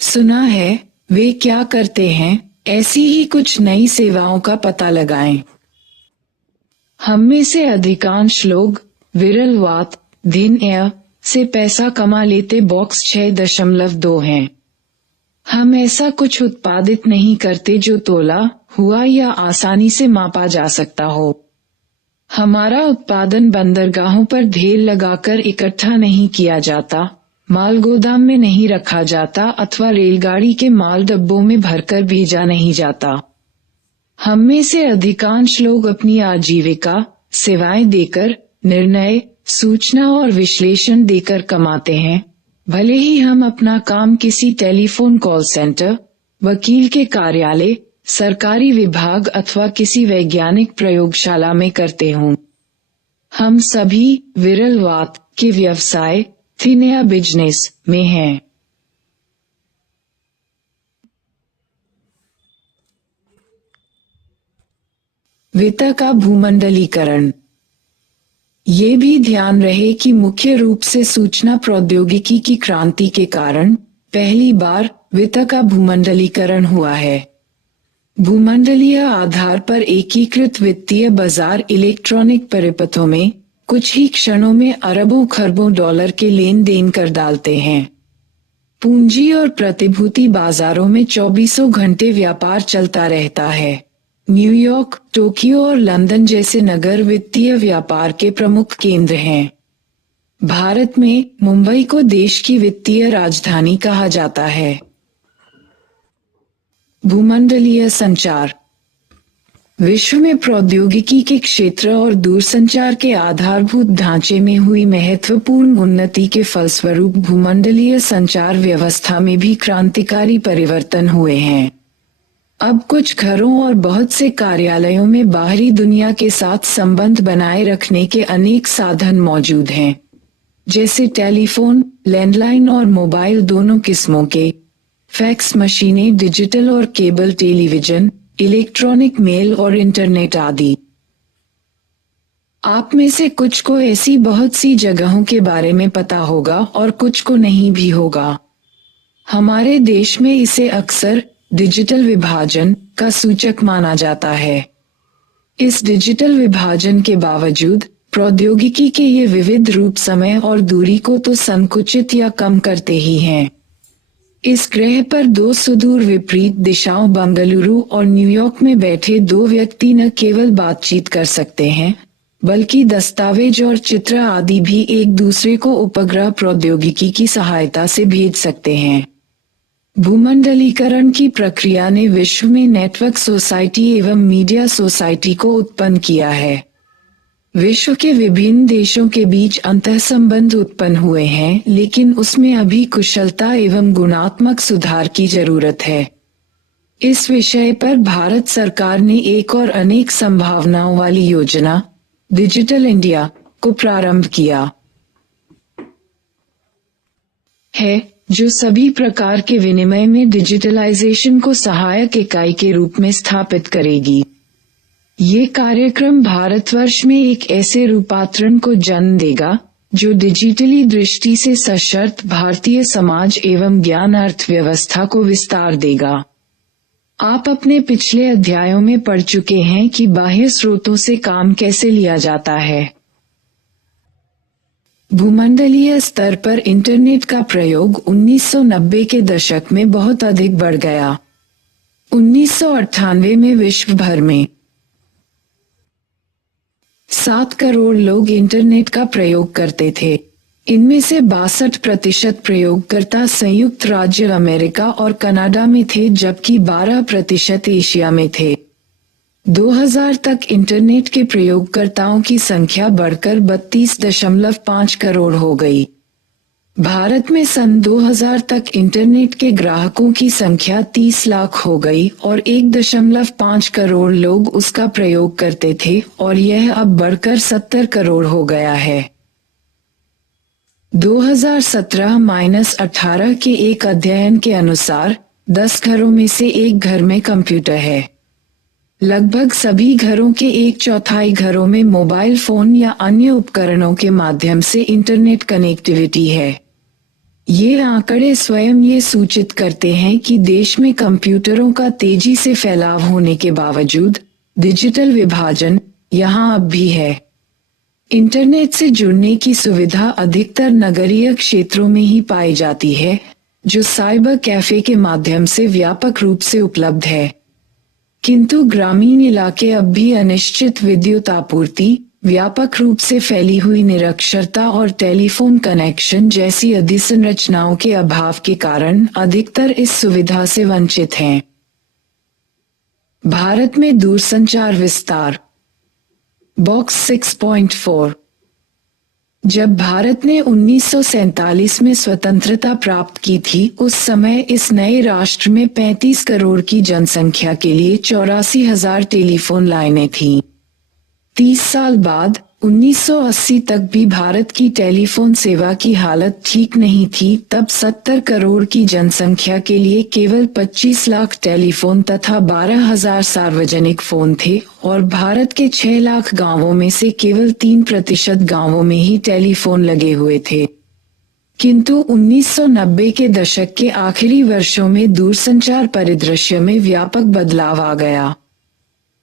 सुना है? वे क्या करते हैं? ऐसी ही कुछ नई सेवाओं का पता लगाएं। हम में से अधिकांश लोग विरल वात, दिन से पैसा कमा लेते बॉक्स 6.2 हैं। हम ऐसा कुछ उत्पादित नहीं करते जो तोला हुआ या आसानी से मापा जा सकता हो। हमारा उत्पादन बंदरगाहों पर ढेर लगाकर इकट्ठा नहीं किया जाता, माल गोदाम में नहीं रखा जाता अथवा रेलगाड़ी के माल डब्बों में भरकर भेजा नहीं जाता। हम में से अधिकांश लोग अपनी आजीविका सेवाएं देकर, निर्णय, सूचना और विश्लेषण देकर कमाते हैं, भले ही हम अपना काम किसी टेलीफोन कॉल सेंटर, वकील के कार्यालय, सरकारी विभाग अथवा किसी वैज्ञानिक प्रयोगशाला में करते हों। हम सभी विरलवाद के व्यवसाय थिनया बिजनेस में हैं। वित्त का भूमंडलीकरण। ये भी ध्यान रहे कि मुख्य रूप से सूचना प्रौद्योगिकी की क्रांति के कारण पहली बार वित्त का भूमंडलीकरण हुआ है। भूमंडलीय आधार पर एकीकृत वित्तीय बाजार इलेक्ट्रॉनिक परिपथों में कुछ ही क्षणों में अरबों खरबों डॉलर के लेन देन कर डालते हैं। पूंजी और प्रतिभूति बाजारों में 24 घंटे व्यापार चलता रहता है। न्यूयॉर्क, टोक्यो और लंदन जैसे नगर वित्तीय व्यापार के प्रमुख केंद्र हैं। भारत में मुंबई को देश की वित्तीय राजधानी कहा जाता है। भूमंडलीय संचार। विश्व में प्रौद्योगिकी के क्षेत्र और दूरसंचार के आधारभूत ढांचे में हुई महत्वपूर्ण उन्नति के फलस्वरूप भूमंडलीय संचार व्यवस्था में भी क्रांतिकारी परिवर्तन हुए हैं। अब कुछ घरों और बहुत से कार्यालयों में बाहरी दुनिया के साथ संबंध बनाए रखने के अनेक साधन मौजूद हैं, जैसे टेलीफोन, लैंडलाइन और मोबाइल दोनों किस्मों के, फैक्स मशीनें, डिजिटल और केबल टेलीविजन, इलेक्ट्रॉनिक मेल और इंटरनेट आदि। आप में से कुछ को ऐसी बहुत सी जगहों के बारे में पता होगा और कुछ को नहीं भी होगा। हमारे देश में इसे अक्सर डिजिटल विभाजन का सूचक माना जाता है। इस डिजिटल विभाजन के बावजूद प्रौद्योगिकी के ये विविध रूप समय और दूरी को तो संकुचित या कम करते ही हैं। इस ग्रह पर दो सुदूर विपरीत दिशाओं बेंगलुरु और न्यूयॉर्क में बैठे दो व्यक्ति न केवल बातचीत कर सकते हैं, बल्कि दस्तावेज और चित्र आदि भी एक दूसरे को उपग्रह प्रौद्योगिकी की सहायता से भेज सकते हैं। भूमंडलीकरण की प्रक्रिया ने विश्व में नेटवर्क सोसाइटी एवं मीडिया सोसाइटी को उत्पन्न किया है। विश्व के विभिन्न देशों के बीच अंतःसंबंध उत्पन्न हुए हैं, लेकिन उसमें अभी कुशलता एवं गुणात्मक सुधार की जरूरत है। इस विषय पर भारत सरकार ने एक और अनेक संभावनाओं वाली योजना डिजिटल इंडिया को प्रारंभ किया है, जो सभी प्रकार के विनिमय में डिजिटलाइजेशन को सहायक इकाई के रूप में स्थापित करेगी। ये कार्यक्रम भारतवर्ष में एक ऐसे रूपांतरण को जन्म देगा जो डिजिटली दृष्टि से सशर्त भारतीय समाज एवं ज्ञान अर्थव्यवस्था को विस्तार देगा। आप अपने पिछले अध्यायों में पढ़ चुके हैं कि बाह्य स्रोतों से काम कैसे लिया जाता है। भूमंडलीय स्तर पर इंटरनेट का प्रयोग 1990 के दशक में बहुत अधिक बढ़ गया। 1998 में विश्व भर में 7 करोड़ लोग इंटरनेट का प्रयोग करते थे। इनमें से 62% प्रयोगकर्ता संयुक्त राज्य अमेरिका और कनाडा में थे, जबकि 12% एशिया में थे। 2000 तक इंटरनेट के प्रयोगकर्ताओं की संख्या बढ़कर 32.5 करोड़ हो गई। भारत में सन 2000 तक इंटरनेट के ग्राहकों की संख्या 30 लाख हो गई और 1.5 करोड़ लोग उसका प्रयोग करते थे, और यह अब बढ़कर 70 करोड़ हो गया है। 2017-18 के एक अध्ययन के अनुसार 10 घरों में से एक घर में कंप्यूटर है। लगभग सभी घरों के 1/4 घरों में मोबाइल फोन या अन्य उपकरणों के माध्यम से इंटरनेट कनेक्टिविटी है। ये आंकड़े स्वयं ये सूचित करते हैं कि देश में कंप्यूटरों का तेजी से फैलाव होने के बावजूद डिजिटल विभाजन यहाँ अब भी है। इंटरनेट से जुड़ने की सुविधा अधिकतर नगरीय क्षेत्रों में ही पाई जाती है, जो साइबर कैफे के माध्यम से व्यापक रूप से उपलब्ध है। किंतु ग्रामीण इलाके अब भी अनिश्चित विद्युत आपूर्ति, व्यापक रूप से फैली हुई निरक्षरता और टेलीफोन कनेक्शन जैसी अधोसंरचनाओं के अभाव के कारण अधिकतर इस सुविधा से वंचित हैं। भारत में दूरसंचार विस्तार। बॉक्स 6.4। जब भारत ने 1947 में स्वतंत्रता प्राप्त की थी, उस समय इस नए राष्ट्र में 35 करोड़ की जनसंख्या के लिए 84,000 टेलीफोन लाइनें थीं। 30 साल बाद 1980 तक भी भारत की टेलीफोन सेवा की हालत ठीक नहीं थी। तब 70 करोड़ की जनसंख्या के लिए केवल 25 लाख टेलीफोन तथा 12,000 सार्वजनिक फोन थे और भारत के 6 लाख गांवों में से केवल 3% गांवों में ही टेलीफोन लगे हुए थे। किंतु 1990 के दशक के आखिरी वर्षों में दूरसंचार परिदृश्य में व्यापक बदलाव आ गया।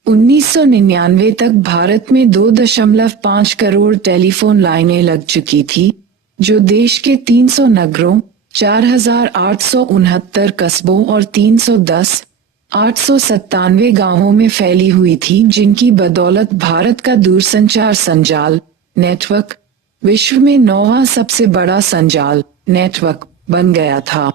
1999 तक भारत में 2.5 करोड़ टेलीफोन लाइनें लग चुकी थी, जो देश के 300 नगरों, 4,869 कस्बों और 310,897 गांवों में फैली हुई थी, जिनकी बदौलत भारत का दूरसंचार संजाल नेटवर्क विश्व में 9वां सबसे बड़ा संजाल नेटवर्क बन गया था।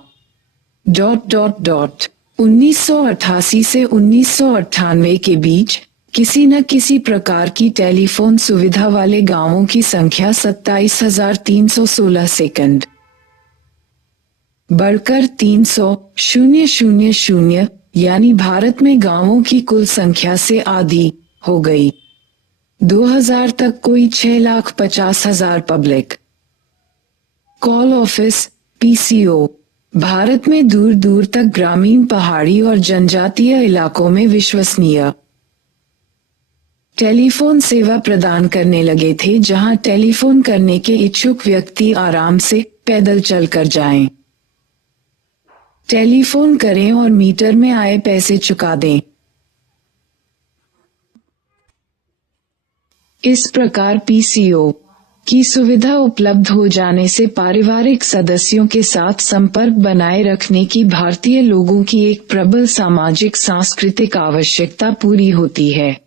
1988 से 1998 के बीच किसी न किसी प्रकार की टेलीफोन सुविधा वाले गांवों की संख्या 27,316 सेकंड बढ़कर 300,000 यानी भारत में गांवों की कुल संख्या से आधी हो गई। 2000 तक कोई 6,50,000 public call office (PCO) Bharat में दूर दूर तक ग्रामीण, पहाड़ी और जनजातीय इलाकों में विश्वसनीय टेलीफोन सेवा प्रदान करने लगे थे, जहां टेलीफोन करने के इच्छुक व्यक्ति आराम से पैदल चलकर जाएं, टेलीफोन करें और मीटर में आए पैसे चुका दें। इस प्रकार PCO की सुविधा उपलब्ध हो जाने से पारिवारिक सदस्यों के साथ संपर्क बनाए रखने की भारतीय लोगों की एक प्रबल सामाजिक सांस्कृतिक आवश्यकता पूरी होती है।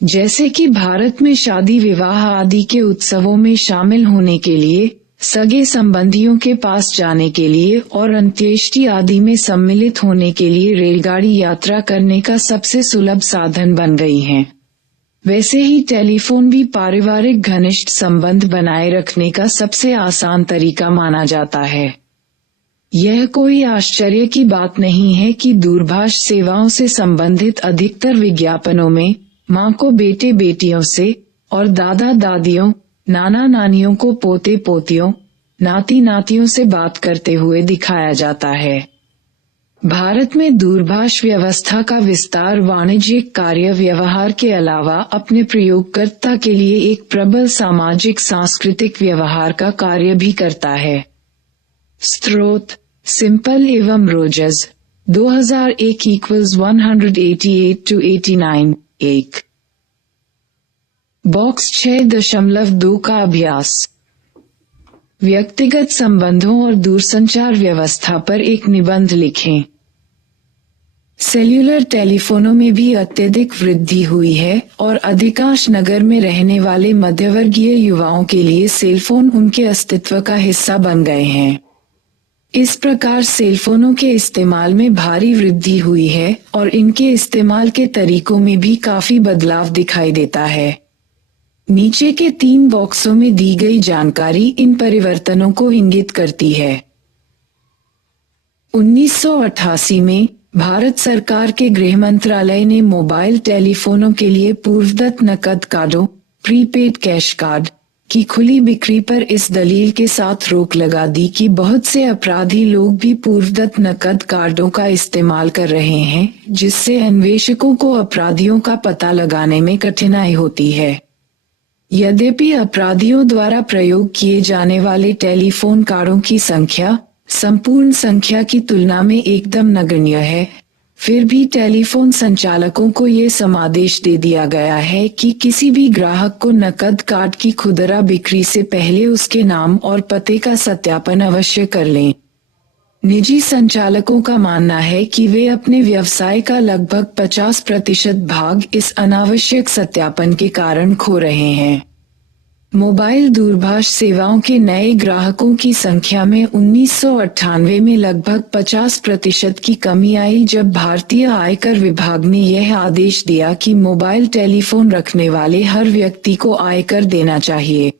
जैसे कि भारत में शादी, विवाह आदि के उत्सवों में शामिल होने के लिए, सगे संबंधियों के पास जाने के लिए और अंत्येष्टि आदि में सम्मिलित होने के लिए रेलगाड़ी यात्रा करने का सबसे सुलभ साधन बन गई हैं। वैसे ही टेलीफोन भी पारिवारिक घनिष्ठ संबंध बनाए रखने का सबसे आसान तरीका माना जाता है। यह कोई आश्चर्य की बात नहीं है कि दूरभाष सेवाओं से संबंधित अधिकतर विज्ञापनों में मां को बेटे बेटियों से और दादा दादियों, नाना नानियों को पोते पोतियों, नाती नातियों से बात करते हुए दिखाया जाता है। भारत में दूरभाष व्यवस्था का विस्तार वाणिज्यिक कार्य व्यवहार के अलावा अपने प्रयोगकर्ता के लिए एक प्रबल सामाजिक सांस्कृतिक व्यवहार का कार्य भी करता है। स्रोत: सिंपल एवं रोजर्स, 2001 188-89 1। बॉक्स 6.2 का अभ्यास। व्यक्तिगत संबंधों और दूरसंचार व्यवस्था पर एक निबंध लिखें। सेल्यूलर टेलीफोनों में भी अत्यधिक वृद्धि हुई है और अधिकांश नगर में रहने वाले मध्यवर्गीय युवाओं के लिए सेलफोन उनके अस्तित्व का हिस्सा बन गए हैं। इस प्रकार सेलफोनों के इस्तेमाल में भारी वृद्धि हुई है और इनके इस्तेमाल के तरीकों में भी काफी बदलाव दिखाई देता है। नीचे के 3 बॉक्सों में दी गई जानकारी इन परिवर्तनों को इंगित करती है। 1988 में भारत सरकार के गृह मंत्रालय ने मोबाइल टेलीफोनों के लिए पूर्वदत्त नकद कार्डों (प्रीपेड कैश कार्ड) की खुली बिक्री पर इस दलील के साथ रोक लगा दी कि बहुत से अपराधी लोग भी पूर्वदत्त नकद कार्डों का इस्तेमाल कर रहे हैं, जिससे अन्वेषकों को अपराधियों का पता लगाने में कठिनाई होती है। यद्यपि अपराधियों द्वारा प्रयोग किए जाने वाले टेलीफोन कार्डों की संख्या संपूर्ण संख्या की तुलना में एकदम नगण्य है, फिर भी टेलीफोन संचालकों को ये समादेश दे दिया गया है कि किसी भी ग्राहक को नकद कार्ड की खुदरा बिक्री से पहले उसके नाम और पते का सत्यापन अवश्य कर लें। निजी संचालकों का मानना है कि वे अपने व्यवसाय का लगभग 50% भाग इस अनावश्यक सत्यापन के कारण खो रहे हैं। मोबाइल दूरभाष सेवाओं के नए ग्राहकों की संख्या में 1998 में लगभग 50% की कमी आई, जब भारतीय आयकर विभाग ने यह आदेश दिया कि मोबाइल टेलीफोन रखने वाले हर व्यक्ति को आयकर देना चाहिए।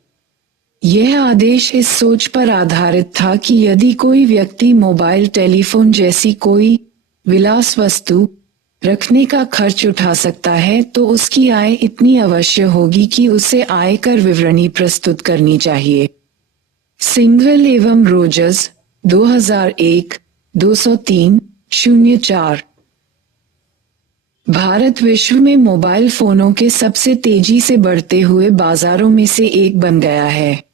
यह आदेश इस सोच पर आधारित था कि यदि कोई व्यक्ति मोबाइल टेलीफोन जैसी कोई विलास वस्तु रखने का खर्च उठा सकता है तो उसकी आय इतनी अवश्य होगी कि उसे आयकर विवरणी प्रस्तुत करनी चाहिए। सिंघल एवं रोजर्स 2001 203-04। भारत विश्व में मोबाइल फोनों के सबसे तेजी से बढ़ते हुए बाजारों में से एक बन गया है।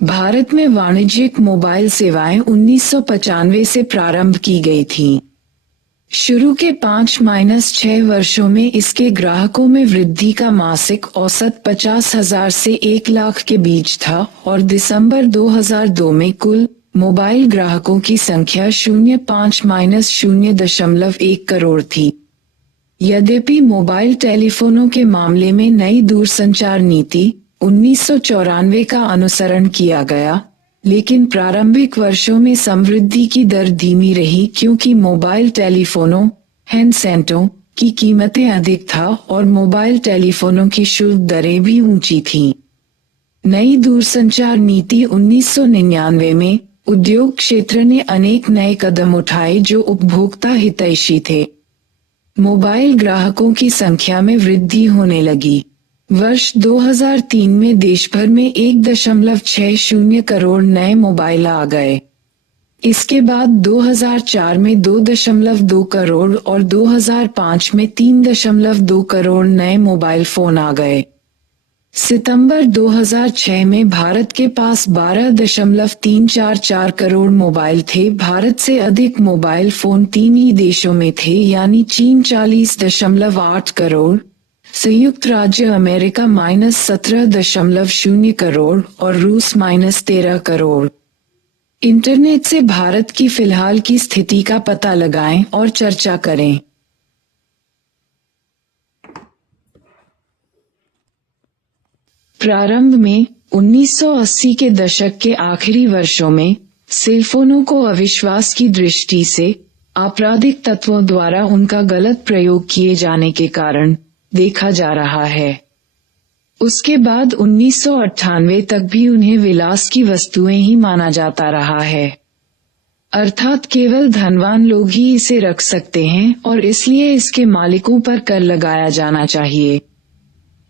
भारत में वाणिज्यिक मोबाइल सेवाएं 1995 से प्रारंभ की गई थीं। शुरू के 5-6 वर्षों में इसके ग्राहकों में वृद्धि का मासिक औसत 50,000 से 1 लाख के बीच था और दिसंबर 2002 में कुल मोबाइल ग्राहकों की संख्या 0.1 करोड़ थी। यद्यपि मोबाइल टेलीफोनों के मामले में नई दूरसंचार नीति 1994 का अनुसरण किया गया, लेकिन प्रारंभिक वर्षों में समवृद्धि की दर धीमी रही क्योंकि मोबाइल टेलीफोनों हैंडसेटों की कीमतें अधिक था और मोबाइल टेलीफोनों की शुल्क दरें भी ऊंची थीं। नई दूरसंचार नीति 1999 में उद्योग क्षेत्र ने अनेक नए कदम उठाए जो उपभोक्ता हितैषी थे। मोबाइल ग्राहकों की संख्या में वृद्धि होने लगी। वर्ष 2003 में देश भर में 1.60 करोड़ नए मोबाइल आ गए। इसके बाद 2004 में 2.2 करोड़ और 2005 में 3.2 करोड़ नए मोबाइल फोन आ गए। सितंबर 2006 में भारत के पास 12.344 करोड़ मोबाइल थे। भारत से अधिक मोबाइल फोन 3 ही देशों में थे, यानी चीन 40.8 करोड़, संयुक्त राज्य अमेरिका -17.0 करोड़ और रूस -13 करोड़। इंटरनेट से भारत की फिलहाल की स्थिति का पता लगाएं और चर्चा करें। प्रारंभ में 1980 के दशक के आखिरी वर्षों में सेलफोनों को अविश्वास की दृष्टि से आपराधिक तत्वों द्वारा उनका गलत प्रयोग किए जाने के कारण देखा जा रहा है। उसके बाद 1998 तक भी उन्हें विलास की वस्तुएं ही माना जाता रहा है, अर्थात केवल धनवान लोग ही इसे रख सकते हैं और इसलिए इसके मालिकों पर कर लगाया जाना चाहिए।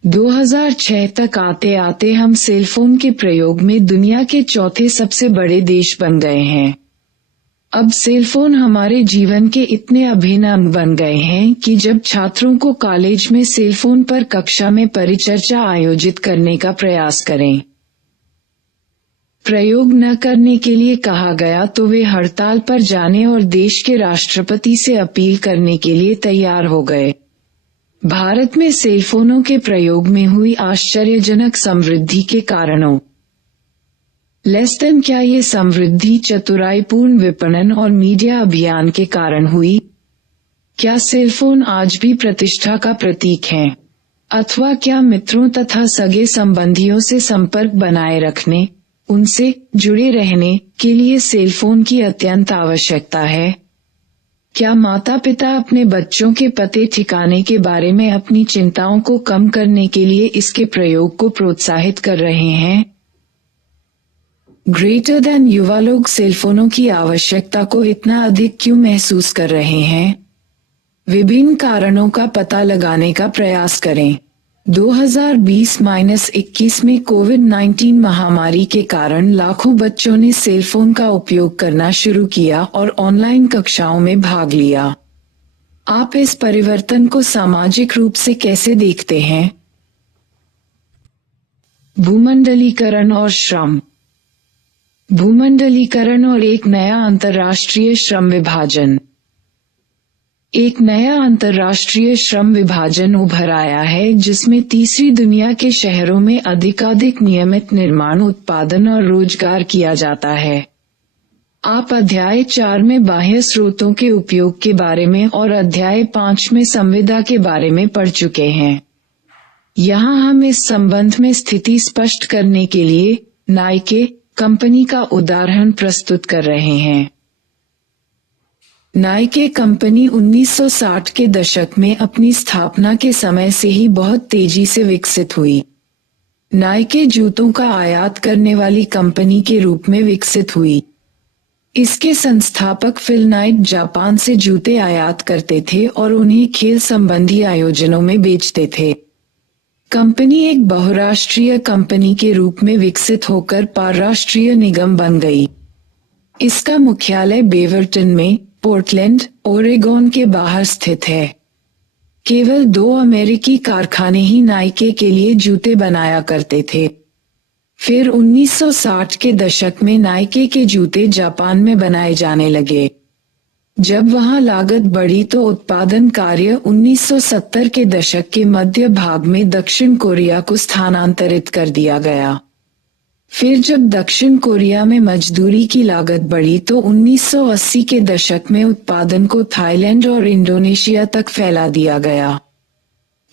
2006 तक आते आते हम सेलफोन के प्रयोग में दुनिया के चौथे सबसे बड़े देश बन गए हैं। अब सेलफोन हमारे जीवन के इतने अभिन्न अंग बन गए हैं कि जब छात्रों को कॉलेज में सेलफोन पर कक्षा में परिचर्चा आयोजित करने का प्रयास करें, प्रयोग न करने के लिए कहा गया तो वे हड़ताल पर जाने और देश के राष्ट्रपति से अपील करने के लिए तैयार हो गए। भारत में सेलफोनों के प्रयोग में हुई आश्चर्यजनक समृद्धि के कारणों। क्या ये समृद्धि चतुराईपूर्ण विपणन और मीडिया अभियान के कारण हुई? क्या सेलफोन आज भी प्रतिष्ठा का प्रतीक हैं? अथवा क्या मित्रों तथा सगे संबंधियों से संपर्क बनाए रखने, उनसे जुड़े रहने के लिए सेलफोन की अत्यंत आवश्यकता है? क्या माता पिता अपने बच्चों के पते ठिकाने के बारे में अपनी चिंताओं को कम करने के लिए इसके प्रयोग को प्रोत्साहित कर रहे हैं? ग्रेटर देन युवा लोग सेलफोनों की आवश्यकता को इतना अधिक क्यों महसूस कर रहे हैं? विभिन्न कारणों का पता लगाने का प्रयास करें। 2020-21 में कोविड-19 महामारी के कारण लाखों बच्चों ने सेलफोन का उपयोग करना शुरू किया और ऑनलाइन कक्षाओं में भाग लिया। आप इस परिवर्तन को सामाजिक रूप से कैसे देखते हैं? भूमंडलीकरण और श्रम। भूमंडलीकरण और एक नया अंतर्राष्ट्रीय श्रम विभाजन। एक नया अंतर्राष्ट्रीय श्रम विभाजन उभर आया है जिसमें तीसरी दुनिया के शहरों में अधिकाधिक नियमित निर्माण, उत्पादन और रोजगार किया जाता है। आप अध्याय 4 में बाह्य स्रोतों के उपयोग के बारे में और अध्याय 5 में संविदा के बारे में पढ़ चुके हैं। यहाँ हम इस संबंध में स्थिति स्पष्ट करने के लिए नाइके कंपनी का उदाहरण प्रस्तुत कर रहे हैं। नाइके कंपनी 1960 के दशक में अपनी स्थापना के समय से ही बहुत तेजी से विकसित हुई। नाइके जूतों का आयात करने वाली कंपनी के रूप में विकसित हुई। इसके संस्थापक फिल नाइट जापान से जूते आयात करते थे और उन्हें खेल संबंधी आयोजनों में बेचते थे। कंपनी एक बहुराष्ट्रीय कंपनी के रूप में विकसित होकर पारराष्ट्रीय निगम बन गई। इसका मुख्यालय बेवरटन में, पोर्टलैंड, ओरेगोन के बाहर स्थित है। केवल 2 अमेरिकी कारखाने ही नाइके के लिए जूते बनाया करते थे। फिर 1960 के दशक में नाइके के जूते जापान में बनाए जाने लगे। जब वहां लागत बढ़ी तो उत्पादन कार्य 1970 के दशक के मध्य भाग में दक्षिण कोरिया को स्थानांतरित कर दिया गया। फिर जब दक्षिण कोरिया में मजदूरी की लागत बढ़ी तो 1980 के दशक में उत्पादन को थाईलैंड और इंडोनेशिया तक फैला दिया गया।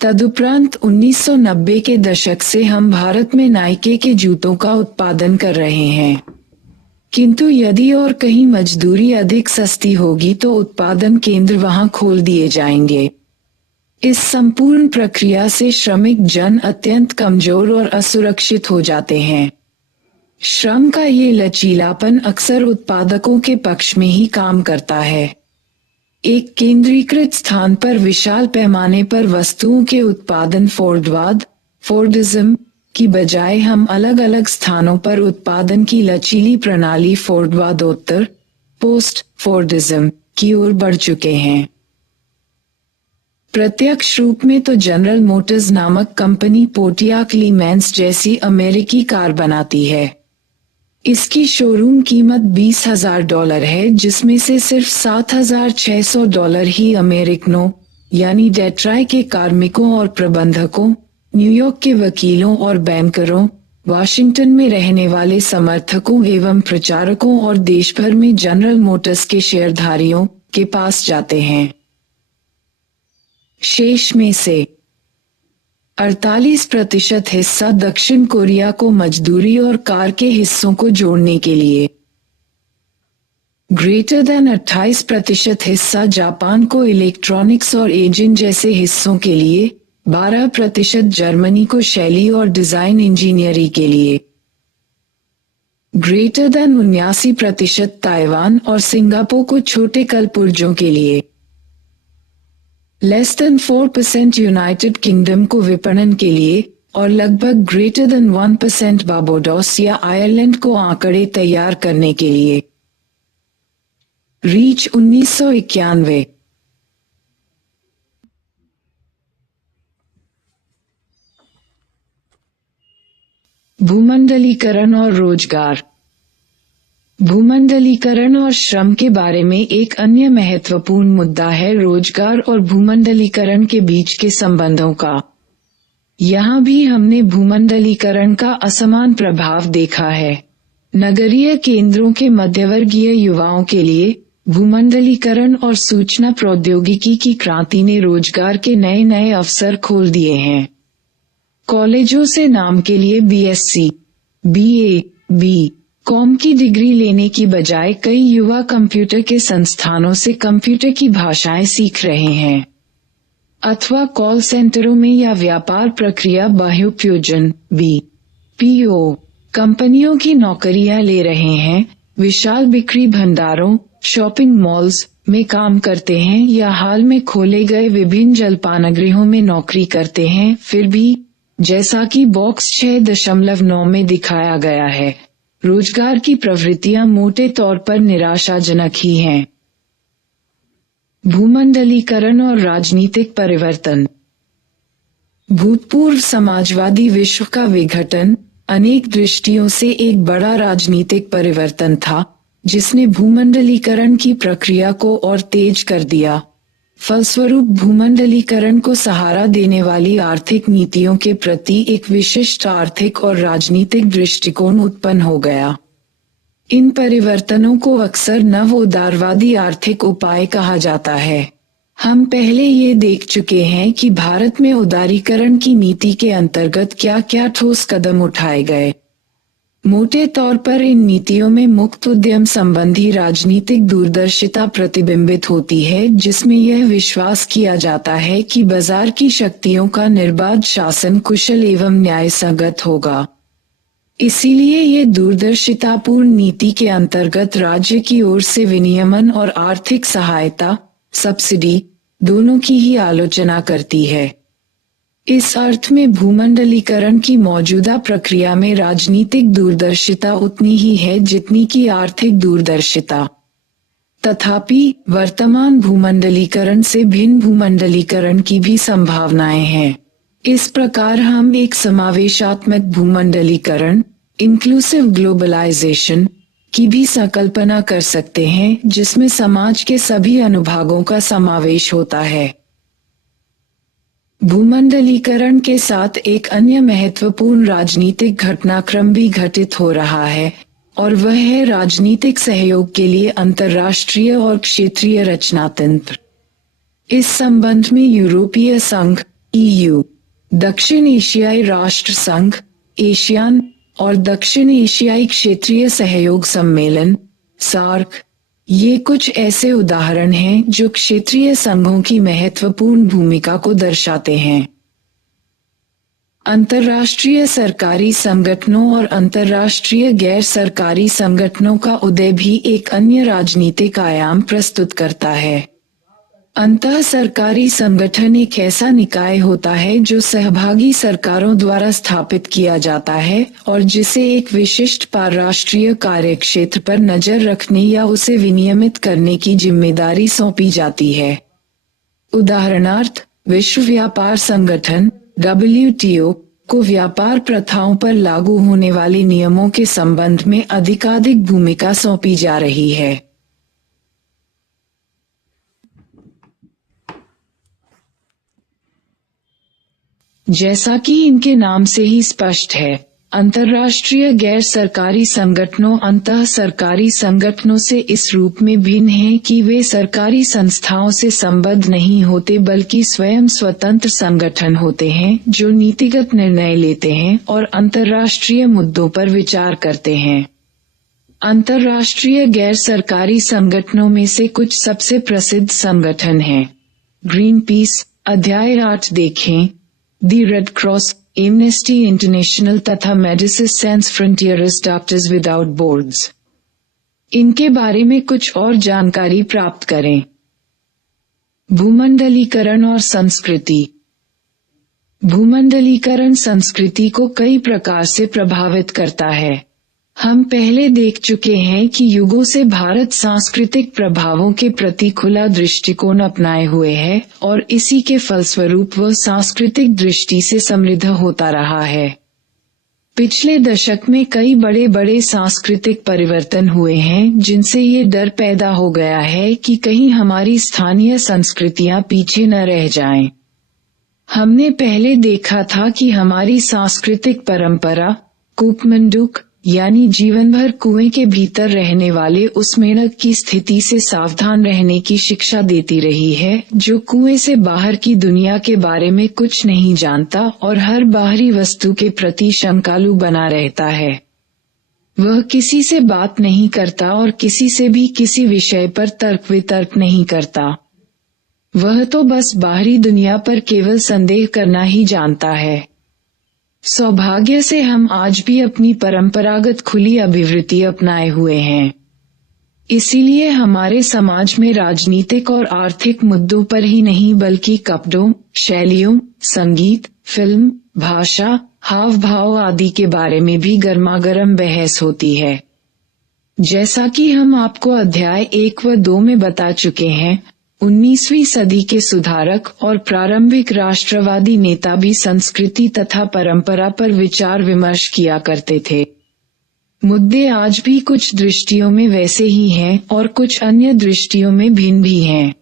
तदुपरांत 1990 के दशक से हम भारत में नाइके के जूतों का उत्पादन कर रहे हैं। किंतु यदि और कहीं मजदूरी अधिक सस्ती होगी तो उत्पादन केंद्र वहां खोल दिए जाएंगे। इस संपूर्ण प्रक्रिया से श्रमिक जन अत्यंत कमजोर और असुरक्षित हो जाते हैं। श्रम का ये लचीलापन अक्सर उत्पादकों के पक्ष में ही काम करता है। एक केंद्रीकृत स्थान पर विशाल पैमाने पर वस्तुओं के उत्पादन फोर्डवाद, फोर्डिज्म की बजाय हम अलग अलग स्थानों पर उत्पादन की लचीली प्रणाली फोर्डवादोत्तर, पोस्ट फोर्डिज्म की ओर बढ़ चुके हैं। प्रत्यक्ष रूप में तो जनरल मोटर्स नामक कंपनी पोटियाक लीमैन्स जैसी अमेरिकी कार बनाती है। इसकी शोरूम कीमत $20,000 है, जिसमें से सिर्फ $7,600 ही अमेरिकनों यानी डेट्रॉय के कार्मिकों और प्रबंधकों, न्यूयॉर्क के वकीलों और बैंकरों, वाशिंगटन में रहने वाले समर्थकों एवं प्रचारकों और देश भर में जनरल मोटर्स के शेयरधारियों के पास जाते हैं। शेष में से 48% हिस्सा दक्षिण कोरिया को मजदूरी और कार के हिस्सों को जोड़ने के लिए, ग्रेटर देन 28% हिस्सा जापान को इलेक्ट्रॉनिक्स और इंजन जैसे हिस्सों के लिए, 12% जर्मनी को शैली और डिजाइन इंजीनियरी के लिए, ग्रेटर देन 79% ताइवान और सिंगापुर को छोटे कलपुर्जों के लिए, लेस देन 4% यूनाइटेड किंगडम को विपणन के लिए और लगभग ग्रेटर देन 1% बार्बाडोस या आयरलैंड को आंकड़े तैयार करने के लिए। रीच 1991। भूमंडलीकरण और रोजगार। भूमंडलीकरण और श्रम के बारे में एक अन्य महत्वपूर्ण मुद्दा है रोजगार और भूमंडलीकरण के बीच के संबंधों का। यहाँ भी हमने भूमंडलीकरण का असमान प्रभाव देखा है। नगरीय केंद्रों के मध्यवर्गीय युवाओं के लिए भूमंडलीकरण और सूचना प्रौद्योगिकी की क्रांति ने रोजगार के नए नए अवसर खोल दिए हैं। कॉलेजों से नाम के लिए बीएससी, बीए, बी.कॉम की डिग्री लेने की बजाय कई युवा कंप्यूटर के संस्थानों से कंप्यूटर की भाषाएं सीख रहे हैं, अथवा कॉल सेंटरों में या व्यापार प्रक्रिया बाह्योपयोजन बीपीओ कंपनियों की नौकरियां ले रहे हैं, विशाल बिक्री भंडारों, शॉपिंग मॉल्स में काम करते हैं या हाल में खोले गए विभिन्न जलपानगृहों में नौकरी करते हैं। फिर भी जैसा कि बॉक्स 6.9 में दिखाया गया है, रोजगार की प्रवृत्तियां मोटे तौर पर निराशाजनक ही हैं। भूमंडलीकरण और राजनीतिक परिवर्तन। भूतपूर्व समाजवादी विश्व का विघटन अनेक दृष्टियों से एक बड़ा राजनीतिक परिवर्तन था, जिसने भूमंडलीकरण की प्रक्रिया को और तेज कर दिया। फलस्वरूप भूमंडलीकरण को सहारा देने वाली आर्थिक नीतियों के प्रति एक विशिष्ट आर्थिक और राजनीतिक दृष्टिकोण उत्पन्न हो गया। इन परिवर्तनों को अक्सर नव उदारवादी आर्थिक उपाय कहा जाता है। हम पहले ये देख चुके हैं कि भारत में उदारीकरण की नीति के अंतर्गत क्या क्या ठोस कदम उठाए गए। मोटे तौर पर इन नीतियों में मुक्त उद्यम संबंधी राजनीतिक दूरदर्शिता प्रतिबिंबित होती है, जिसमें यह विश्वास किया जाता है कि बाजार की शक्तियों का निर्बाध शासन कुशल एवं न्यायसंगत होगा। इसीलिए ये दूरदर्शितापूर्ण नीति के अंतर्गत राज्य की ओर से विनियमन और आर्थिक सहायता, सब्सिडी, दोनों की ही आलोचना करती है। इस अर्थ में भूमंडलीकरण की मौजूदा प्रक्रिया में राजनीतिक दूरदर्शिता उतनी ही है जितनी की आर्थिक दूरदर्शिता। तथापि वर्तमान भूमंडलीकरण से भिन्न भूमंडलीकरण की भी संभावनाएं हैं। इस प्रकार हम एक समावेशात्मक भूमंडलीकरण, इंक्लूसिव ग्लोबलाइजेशन की भी संकल्पना कर सकते हैं, जिसमें समाज के सभी अनुभागों का समावेश होता है। भूमंडलीकरण के साथ एक अन्य महत्वपूर्ण राजनीतिक घटनाक्रम भी घटित हो रहा है, और वह है राजनीतिक सहयोग के लिए अंतर्राष्ट्रीय और क्षेत्रीय रचनातंत्र। इस संबंध में यूरोपीय संघ (EU), दक्षिण एशियाई राष्ट्र संघ (ASEAN) और दक्षिण एशियाई क्षेत्रीय सहयोग सम्मेलन (SAARC) ये कुछ ऐसे उदाहरण हैं जो क्षेत्रीय संघों की महत्वपूर्ण भूमिका को दर्शाते हैं। अंतर्राष्ट्रीय सरकारी संगठनों और अंतर्राष्ट्रीय गैर सरकारी संगठनों का उदय भी एक अन्य राजनीतिक आयाम प्रस्तुत करता है। अंतः सरकारी संगठन एक ऐसा निकाय होता है जो सहभागी सरकारों द्वारा स्थापित किया जाता है और जिसे एक विशिष्ट पारराष्ट्रीय कार्यक्षेत्र पर नजर रखने या उसे विनियमित करने की जिम्मेदारी सौंपी जाती है। उदाहरणार्थ, विश्व व्यापार संगठन (WTO) को व्यापार प्रथाओं पर लागू होने वाले नियमों के संबंध में अधिकाधिक भूमिका सौंपी जा रही है। जैसा कि इनके नाम से ही स्पष्ट है, अंतर्राष्ट्रीय गैर सरकारी संगठनों अंतः सरकारी संगठनों से इस रूप में भिन्न हैं कि वे सरकारी संस्थाओं से संबद्ध नहीं होते बल्कि स्वयं स्वतंत्र संगठन होते हैं जो नीतिगत निर्णय लेते हैं और अंतर्राष्ट्रीय मुद्दों पर विचार करते हैं। अंतर्राष्ट्रीय गैर सरकारी संगठनों में से कुछ सबसे प्रसिद्ध संगठन हैं। ग्रीन पीस, अध्याय 8 देखें, the Red Cross, Amnesty International तथा Medecins Sans Frontieres doctors without borders. इनके बारे में कुछ और जानकारी प्राप्त करें। भूमंडलीकरण और संस्कृति। भूमंडलीकरण संस्कृति को कई प्रकार से प्रभावित करता है। हम पहले देख चुके हैं कि युगों से भारत सांस्कृतिक प्रभावों के प्रति खुला दृष्टिकोण अपनाए हुए है और इसी के फलस्वरूप वह सांस्कृतिक दृष्टि से समृद्ध होता रहा है। पिछले दशक में कई बड़े बड़े सांस्कृतिक परिवर्तन हुए हैं जिनसे ये डर पैदा हो गया है कि कहीं हमारी स्थानीय संस्कृतियां पीछे न रह जाएं। हमने पहले देखा था कि हमारी सांस्कृतिक परंपरा कूपमंडूक यानी जीवन भर कुएं के भीतर रहने वाले उस मेंढक की स्थिति से सावधान रहने की शिक्षा देती रही है जो कुएं से बाहर की दुनिया के बारे में कुछ नहीं जानता और हर बाहरी वस्तु के प्रति शंकालु बना रहता है। वह किसी से बात नहीं करता और किसी से भी किसी विषय पर तर्क वितर्क नहीं करता। वह तो बस बाहरी दुनिया पर केवल संदेह करना ही जानता है। सौभाग्य से हम आज भी अपनी परंपरागत खुली अभिवृत्ति अपनाए हुए हैं। इसीलिए हमारे समाज में राजनीतिक और आर्थिक मुद्दों पर ही नहीं बल्कि कपड़ों, शैलियों, संगीत, फिल्म, भाषा, हाव भाव आदि के बारे में भी गर्मागर्म बहस होती है। जैसा कि हम आपको अध्याय 1 व 2 में बता चुके हैं, 19वीं सदी के सुधारक और प्रारंभिक राष्ट्रवादी नेता भी संस्कृति तथा परंपरा पर विचार विमर्श किया करते थे। मुद्दे आज भी कुछ दृष्टियों में वैसे ही हैं और कुछ अन्य दृष्टियों में भिन्न भी हैं।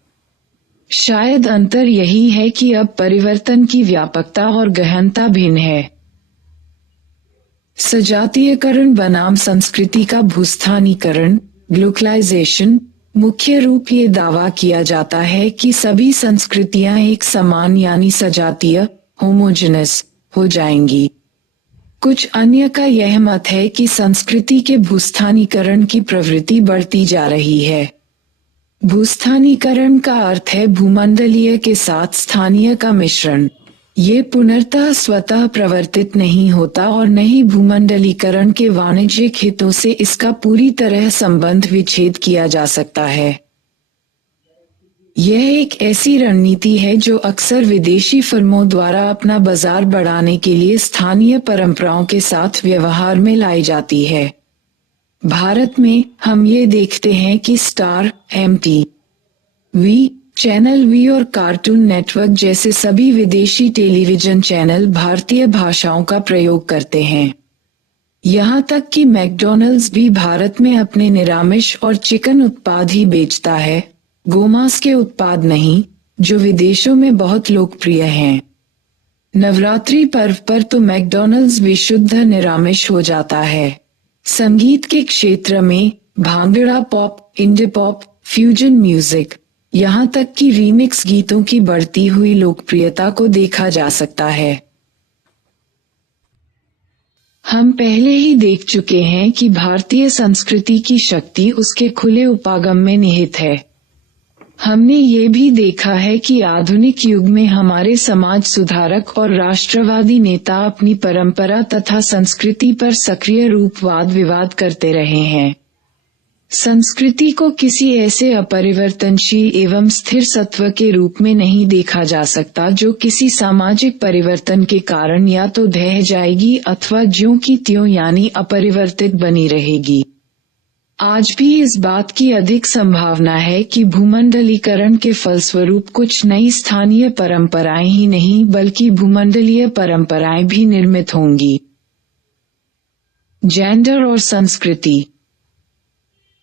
शायद अंतर यही है कि अब परिवर्तन की व्यापकता और गहनता भिन्न है। सजातीयकरण बनाम संस्कृति का भूस्थानीकरण, ग्लोबलाइजेशन। मुख्य रूप ये दावा किया जाता है कि सभी संस्कृतियां एक समान यानी सजातीय, होमोजेनस हो जाएंगी। कुछ अन्य का यह मत है कि संस्कृति के भूस्थानीकरण की प्रवृत्ति बढ़ती जा रही है। भूस्थानीकरण का अर्थ है भूमंडलीय के साथ स्थानीय का मिश्रण। ये पुनर्तः स्वतः प्रवर्तित नहीं होता और न ही भूमंडलीकरण के वाणिज्यिक हितों से इसका पूरी तरह संबंध विच्छेद किया जा सकता है। यह एक ऐसी रणनीति है जो अक्सर विदेशी फर्मों द्वारा अपना बाजार बढ़ाने के लिए स्थानीय परंपराओं के साथ व्यवहार में लाई जाती है। भारत में हम ये देखते हैं कि स्टार, MTV, चैनल वी और कार्टून नेटवर्क जैसे सभी विदेशी टेलीविजन चैनल भारतीय भाषाओं का प्रयोग करते हैं। यहाँ तक कि मैकडॉनल्ड्स भी भारत में अपने निरामिष और चिकन उत्पाद ही बेचता है, गोमांस के उत्पाद नहीं, जो विदेशों में बहुत लोकप्रिय हैं। नवरात्रि पर्व पर तो मैकडॉनल्ड्स विशुद्ध निरामिष हो जाता है। संगीत के क्षेत्र में bhangra pop, indie pop, fusion music, यहाँ तक कि रीमिक्स गीतों की बढ़ती हुई लोकप्रियता को देखा जा सकता है। हम पहले ही देख चुके हैं कि भारतीय संस्कृति की शक्ति उसके खुले उपागम में निहित है। हमने ये भी देखा है कि आधुनिक युग में हमारे समाज सुधारक और राष्ट्रवादी नेता अपनी परंपरा तथा संस्कृति पर सक्रिय रूप वाद विवाद करते रहे हैं। संस्कृति को किसी ऐसे अपरिवर्तनशील एवं स्थिर सत्व के रूप में नहीं देखा जा सकता जो किसी सामाजिक परिवर्तन के कारण या तो ढह जाएगी अथवा ज्यों की त्यों यानी अपरिवर्तित बनी रहेगी। आज भी इस बात की अधिक संभावना है कि भूमंडलीकरण के फलस्वरूप कुछ नई स्थानीय परंपराएं ही नहीं बल्कि भूमंडलीय परंपराएं भी निर्मित होंगी। जेंडर और संस्कृति।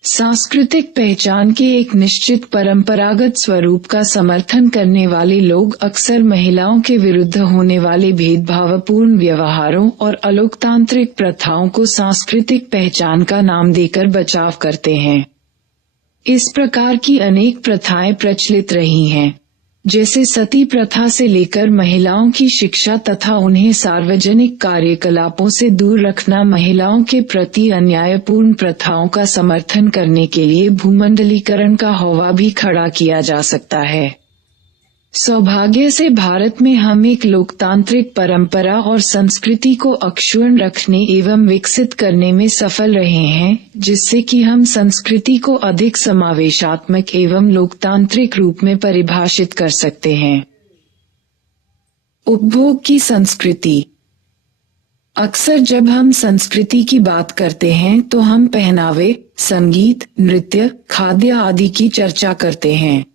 सांस्कृतिक पहचान के एक निश्चित परंपरागत स्वरूप का समर्थन करने वाले लोग अक्सर महिलाओं के विरुद्ध होने वाले भेदभावपूर्ण व्यवहारों और अलोकतांत्रिक प्रथाओं को सांस्कृतिक पहचान का नाम देकर बचाव करते हैं। इस प्रकार की अनेक प्रथाएं प्रचलित रही हैं, जैसे सती प्रथा से लेकर महिलाओं की शिक्षा तथा उन्हें सार्वजनिक कार्यकलापों से दूर रखना, महिलाओं के प्रति अन्यायपूर्ण प्रथाओं का समर्थन करने के लिए भूमंडलीकरण का हौवा भी खड़ा किया जा सकता है। सौभाग्य से भारत में हम एक लोकतांत्रिक परंपरा और संस्कृति को अक्षुण्ण रखने एवं विकसित करने में सफल रहे हैं, जिससे कि हम संस्कृति को अधिक समावेशात्मक एवं लोकतांत्रिक रूप में परिभाषित कर सकते हैं। उपभोग की संस्कृति। अक्सर जब हम संस्कृति की बात करते हैं तो हम पहनावे, संगीत, नृत्य, खाद्य आदि की चर्चा करते हैं,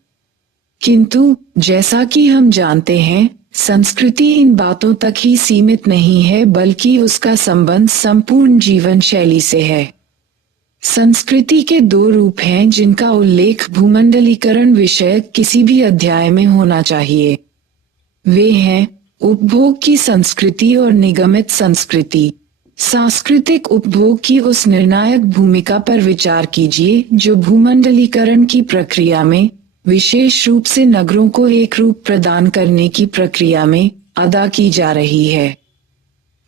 किंतु जैसा कि हम जानते हैं, संस्कृति इन बातों तक ही सीमित नहीं है बल्कि उसका संबंध संपूर्ण जीवन शैली से है। संस्कृति के दो रूप हैं जिनका उल्लेख भूमंडलीकरण विषयक किसी भी अध्याय में होना चाहिए। वे हैं उपभोग की संस्कृति और निगमित संस्कृति। सांस्कृतिक उपभोग की उस निर्णायक भूमिका पर विचार कीजिए जो भूमंडलीकरण की प्रक्रिया में, विशेष रूप से नगरों को एक रूप प्रदान करने की प्रक्रिया में अदा की जा रही है।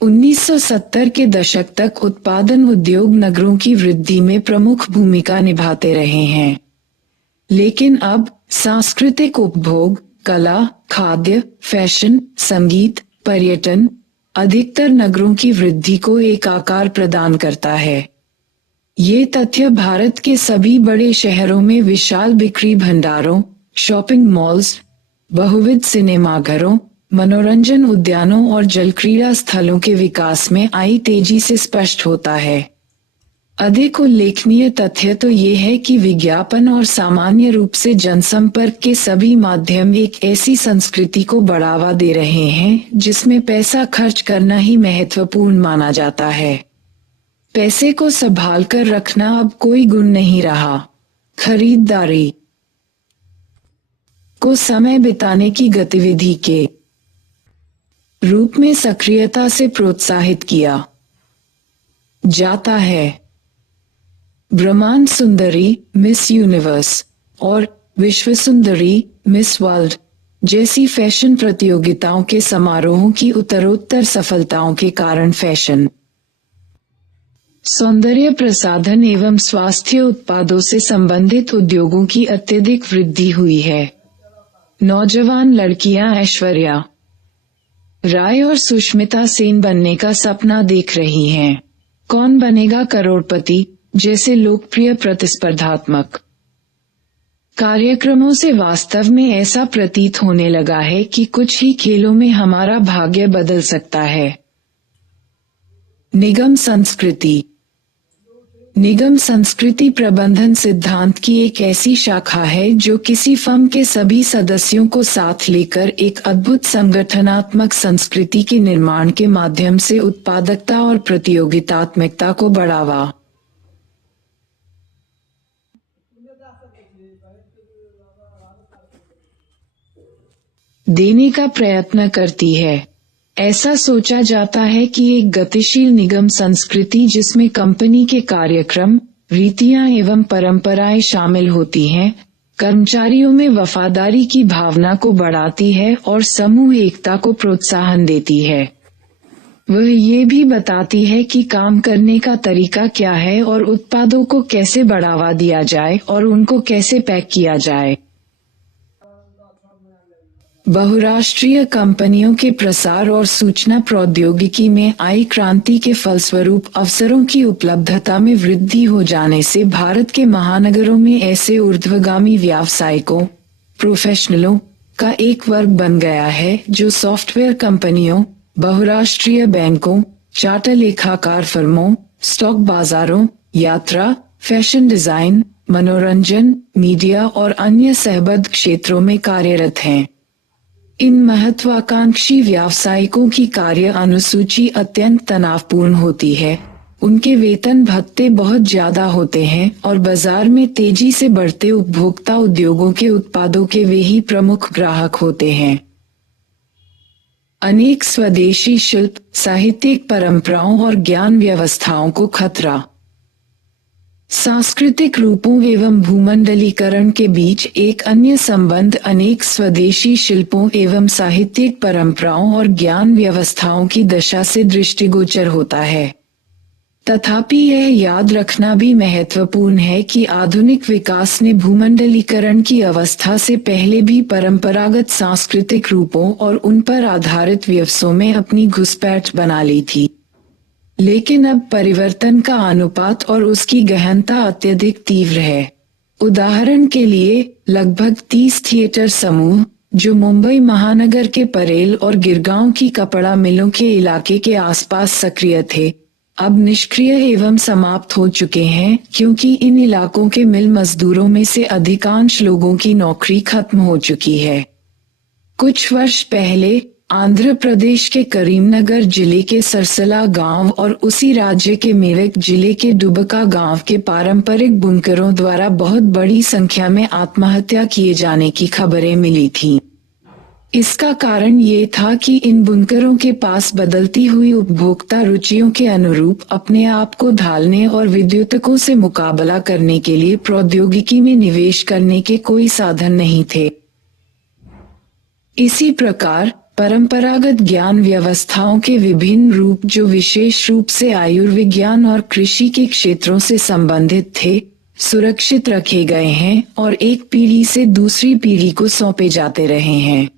1970 के दशक तक उत्पादन उद्योग नगरों की वृद्धि में प्रमुख भूमिका निभाते रहे हैं, लेकिन अब सांस्कृतिक उपभोग, कला, खाद्य, फैशन, संगीत, पर्यटन अधिकतर नगरों की वृद्धि को एक आकार प्रदान करता है। ये तथ्य भारत के सभी बड़े शहरों में विशाल बिक्री भंडारों, शॉपिंग मॉल्स, बहुविध सिनेमाघरों, मनोरंजन उद्यानों और जलक्रीड़ा स्थलों के विकास में आई तेजी से स्पष्ट होता है। अधिक उल्लेखनीय तथ्य तो ये है कि विज्ञापन और सामान्य रूप से जनसंपर्क के सभी माध्यम एक ऐसी संस्कृति को बढ़ावा दे रहे हैं जिसमें पैसा खर्च करना ही महत्वपूर्ण माना जाता है। पैसे को संभाल कर रखना अब कोई गुण नहीं रहा। खरीदारी। को समय बिताने की गतिविधि के रूप में सक्रियता से प्रोत्साहित किया जाता है। ब्रह्मांड सुंदरी मिस यूनिवर्स और विश्व सुंदरी मिस वर्ल्ड जैसी फैशन प्रतियोगिताओं के समारोहों की उत्तरोत्तर सफलताओं के कारण फैशन, सौंदर्य प्रसाधन एवं स्वास्थ्य उत्पादों से संबंधित उद्योगों की अत्यधिक वृद्धि हुई है। नौजवान लड़कियां ऐश्वर्या राय और सुष्मिता सेन बनने का सपना देख रही हैं। कौन बनेगा करोड़पति जैसे लोकप्रिय प्रतिस्पर्धात्मक कार्यक्रमों से वास्तव में ऐसा प्रतीत होने लगा है कि कुछ ही खेलों में हमारा भाग्य बदल सकता है। निगम संस्कृति प्रबंधन सिद्धांत की एक ऐसी शाखा है जो किसी फर्म के सभी सदस्यों को साथ लेकर एक अद्भुत संगठनात्मक संस्कृति के निर्माण के माध्यम से उत्पादकता और प्रतियोगितात्मकता को बढ़ावा देने का प्रयत्न करती है। ऐसा सोचा जाता है कि एक गतिशील निगम संस्कृति जिसमें कंपनी के कार्यक्रम, रीतियां एवं परंपराएं शामिल होती हैं, कर्मचारियों में वफादारी की भावना को बढ़ाती है और समूह एकता को प्रोत्साहन देती है। वह ये भी बताती है कि काम करने का तरीका क्या है और उत्पादों को कैसे बढ़ावा दिया जाए और उनको कैसे पैक किया जाए। बहुराष्ट्रीय कंपनियों के प्रसार और सूचना प्रौद्योगिकी में आई क्रांति के फलस्वरूप अवसरों की उपलब्धता में वृद्धि हो जाने से भारत के महानगरों में ऐसे ऊर्ध्वगामी व्यावसायिकों, प्रोफेशनलों का एक वर्ग बन गया है जो सॉफ्टवेयर कंपनियों, बहुराष्ट्रीय बैंकों, चार्टर लेखाकार फर्मों, स्टॉक बाजारों, यात्रा, फैशन डिजाइन, मनोरंजन, मीडिया और अन्य सहबद्ध क्षेत्रों में कार्यरत हैं। इन महत्वाकांक्षी व्यावसायिकों की कार्य अनुसूची अत्यंत तनावपूर्ण होती है, उनके वेतन भत्ते बहुत ज्यादा होते हैं और बाजार में तेजी से बढ़ते उपभोक्ता उद्योगों के उत्पादों के वे ही प्रमुख ग्राहक होते हैं। अनेक स्वदेशी शिल्प, साहित्यिक परंपराओं और ज्ञान व्यवस्थाओं को खतरा। सांस्कृतिक रूपों एवं भूमंडलीकरण के बीच एक अन्य संबंध अनेक स्वदेशी शिल्पों एवं साहित्यिक परंपराओं और ज्ञान व्यवस्थाओं की दशा से दृष्टिगोचर होता है। तथापि यह याद रखना भी महत्वपूर्ण है कि आधुनिक विकास ने भूमंडलीकरण की अवस्था से पहले भी परंपरागत सांस्कृतिक रूपों और उन पर आधारित व्यवसायों में अपनी घुसपैठ बना ली थी। लेकिन अब परिवर्तन का अनुपात और उसकी गहनता अत्यधिक तीव्र है। उदाहरण के लिए लगभग 30 थिएटर समूह जो मुंबई महानगर के परेल और गिरगांव की कपड़ा मिलों के इलाके के आसपास सक्रिय थे, अब निष्क्रिय एवं समाप्त हो चुके हैं क्योंकि इन इलाकों के मिल मजदूरों में से अधिकांश लोगों की नौकरी खत्म हो चुकी है। कुछ वर्ष पहले आंध्र प्रदेश के करीमनगर जिले के सरसला गांव और उसी राज्य के मेरठ जिले के दुबका गांव के पारंपरिक बुनकरों द्वारा बहुत बड़ी संख्या में आत्महत्या किए जाने की खबरें मिली थीं। इसका कारण ये था कि इन बुनकरों के पास बदलती हुई उपभोक्ता रुचियों के अनुरूप अपने आप को ढालने और विद्युतकों से मुकाबला करने के लिए प्रौद्योगिकी में निवेश करने के कोई साधन नहीं थे। इसी प्रकार परंपरागत ज्ञान व्यवस्थाओं के विभिन्न रूप जो विशेष रूप से आयुर्विज्ञान और कृषि के क्षेत्रों से संबंधित थे, सुरक्षित रखे गए हैं और एक पीढ़ी से दूसरी पीढ़ी को सौंपे जाते रहे हैं।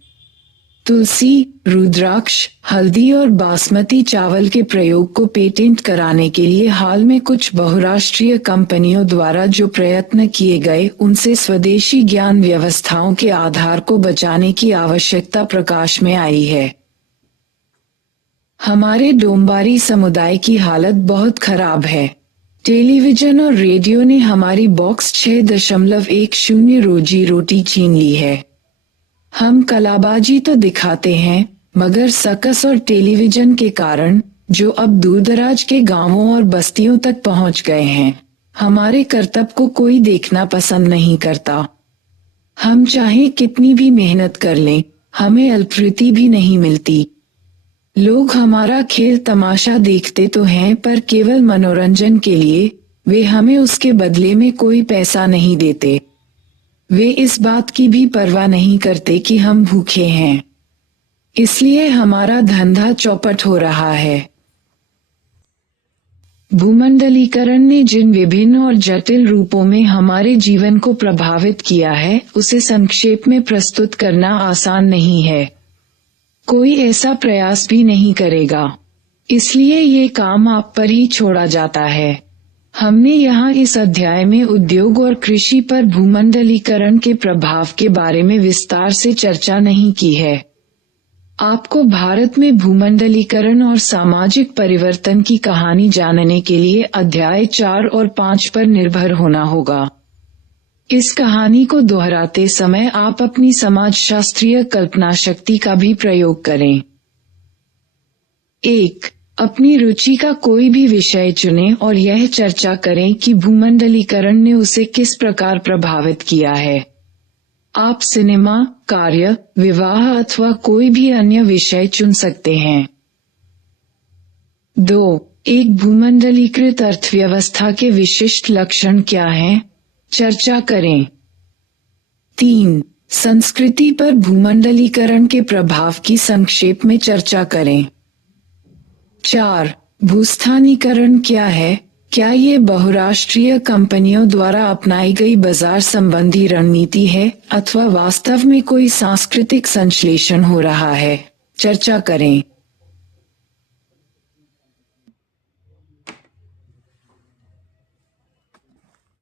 तुलसी, रुद्राक्ष, हल्दी और बासमती चावल के प्रयोग को पेटेंट कराने के लिए हाल में कुछ बहुराष्ट्रीय कंपनियों द्वारा जो प्रयत्न किए गए उनसे स्वदेशी ज्ञान व्यवस्थाओं के आधार को बचाने की आवश्यकता प्रकाश में आई है। हमारे डोंबारी समुदाय की हालत बहुत खराब है। टेलीविजन और रेडियो ने हमारी बॉक्स 6.10 रोजी रोटी छीन ली है। हम कलाबाजी तो दिखाते हैं, मगर सर्कस और टेलीविजन के कारण, जो अब दूरदराज के गांवों और बस्तियों तक पहुंच गए हैं, हमारे करतब को कोई देखना पसंद नहीं करता। हम चाहे कितनी भी मेहनत कर लें, हमें अल्पवृत्ति भी नहीं मिलती। लोग हमारा खेल तमाशा देखते तो हैं, पर केवल मनोरंजन के लिए। वे हमें उसके बदले में कोई पैसा नहीं देते। वे इस बात की भी परवाह नहीं करते कि हम भूखे हैं। इसलिए हमारा धंधा चौपट हो रहा है। भूमंडलीकरण ने जिन विभिन्न और जटिल रूपों में हमारे जीवन को प्रभावित किया है, उसे संक्षेप में प्रस्तुत करना आसान नहीं है। कोई ऐसा प्रयास भी नहीं करेगा। इसलिए ये काम आप पर ही छोड़ा जाता है। हमने यहाँ इस अध्याय में उद्योग और कृषि पर भूमंडलीकरण के प्रभाव के बारे में विस्तार से चर्चा नहीं की है। आपको भारत में भूमंडलीकरण और सामाजिक परिवर्तन की कहानी जानने के लिए अध्याय 4 और 5 पर निर्भर होना होगा। इस कहानी को दोहराते समय आप अपनी समाजशास्त्रीय कल्पना शक्ति का भी प्रयोग करें। 1. अपनी रुचि का कोई भी विषय चुनें और यह चर्चा करें कि भूमंडलीकरण ने उसे किस प्रकार प्रभावित किया है। आप सिनेमा, कार्य, विवाह अथवा कोई भी अन्य विषय चुन सकते हैं। 2. एक भूमंडलीकृत अर्थव्यवस्था के विशिष्ट लक्षण क्या हैं? चर्चा करें। 3. संस्कृति पर भूमंडलीकरण के प्रभाव की संक्षेप में चर्चा करें। 4. भूस्थानीकरण क्या है? क्या ये बहुराष्ट्रीय कंपनियों द्वारा अपनाई गई बाजार संबंधी रणनीति है अथवा वास्तव में कोई सांस्कृतिक संश्लेषण हो रहा है? चर्चा करें।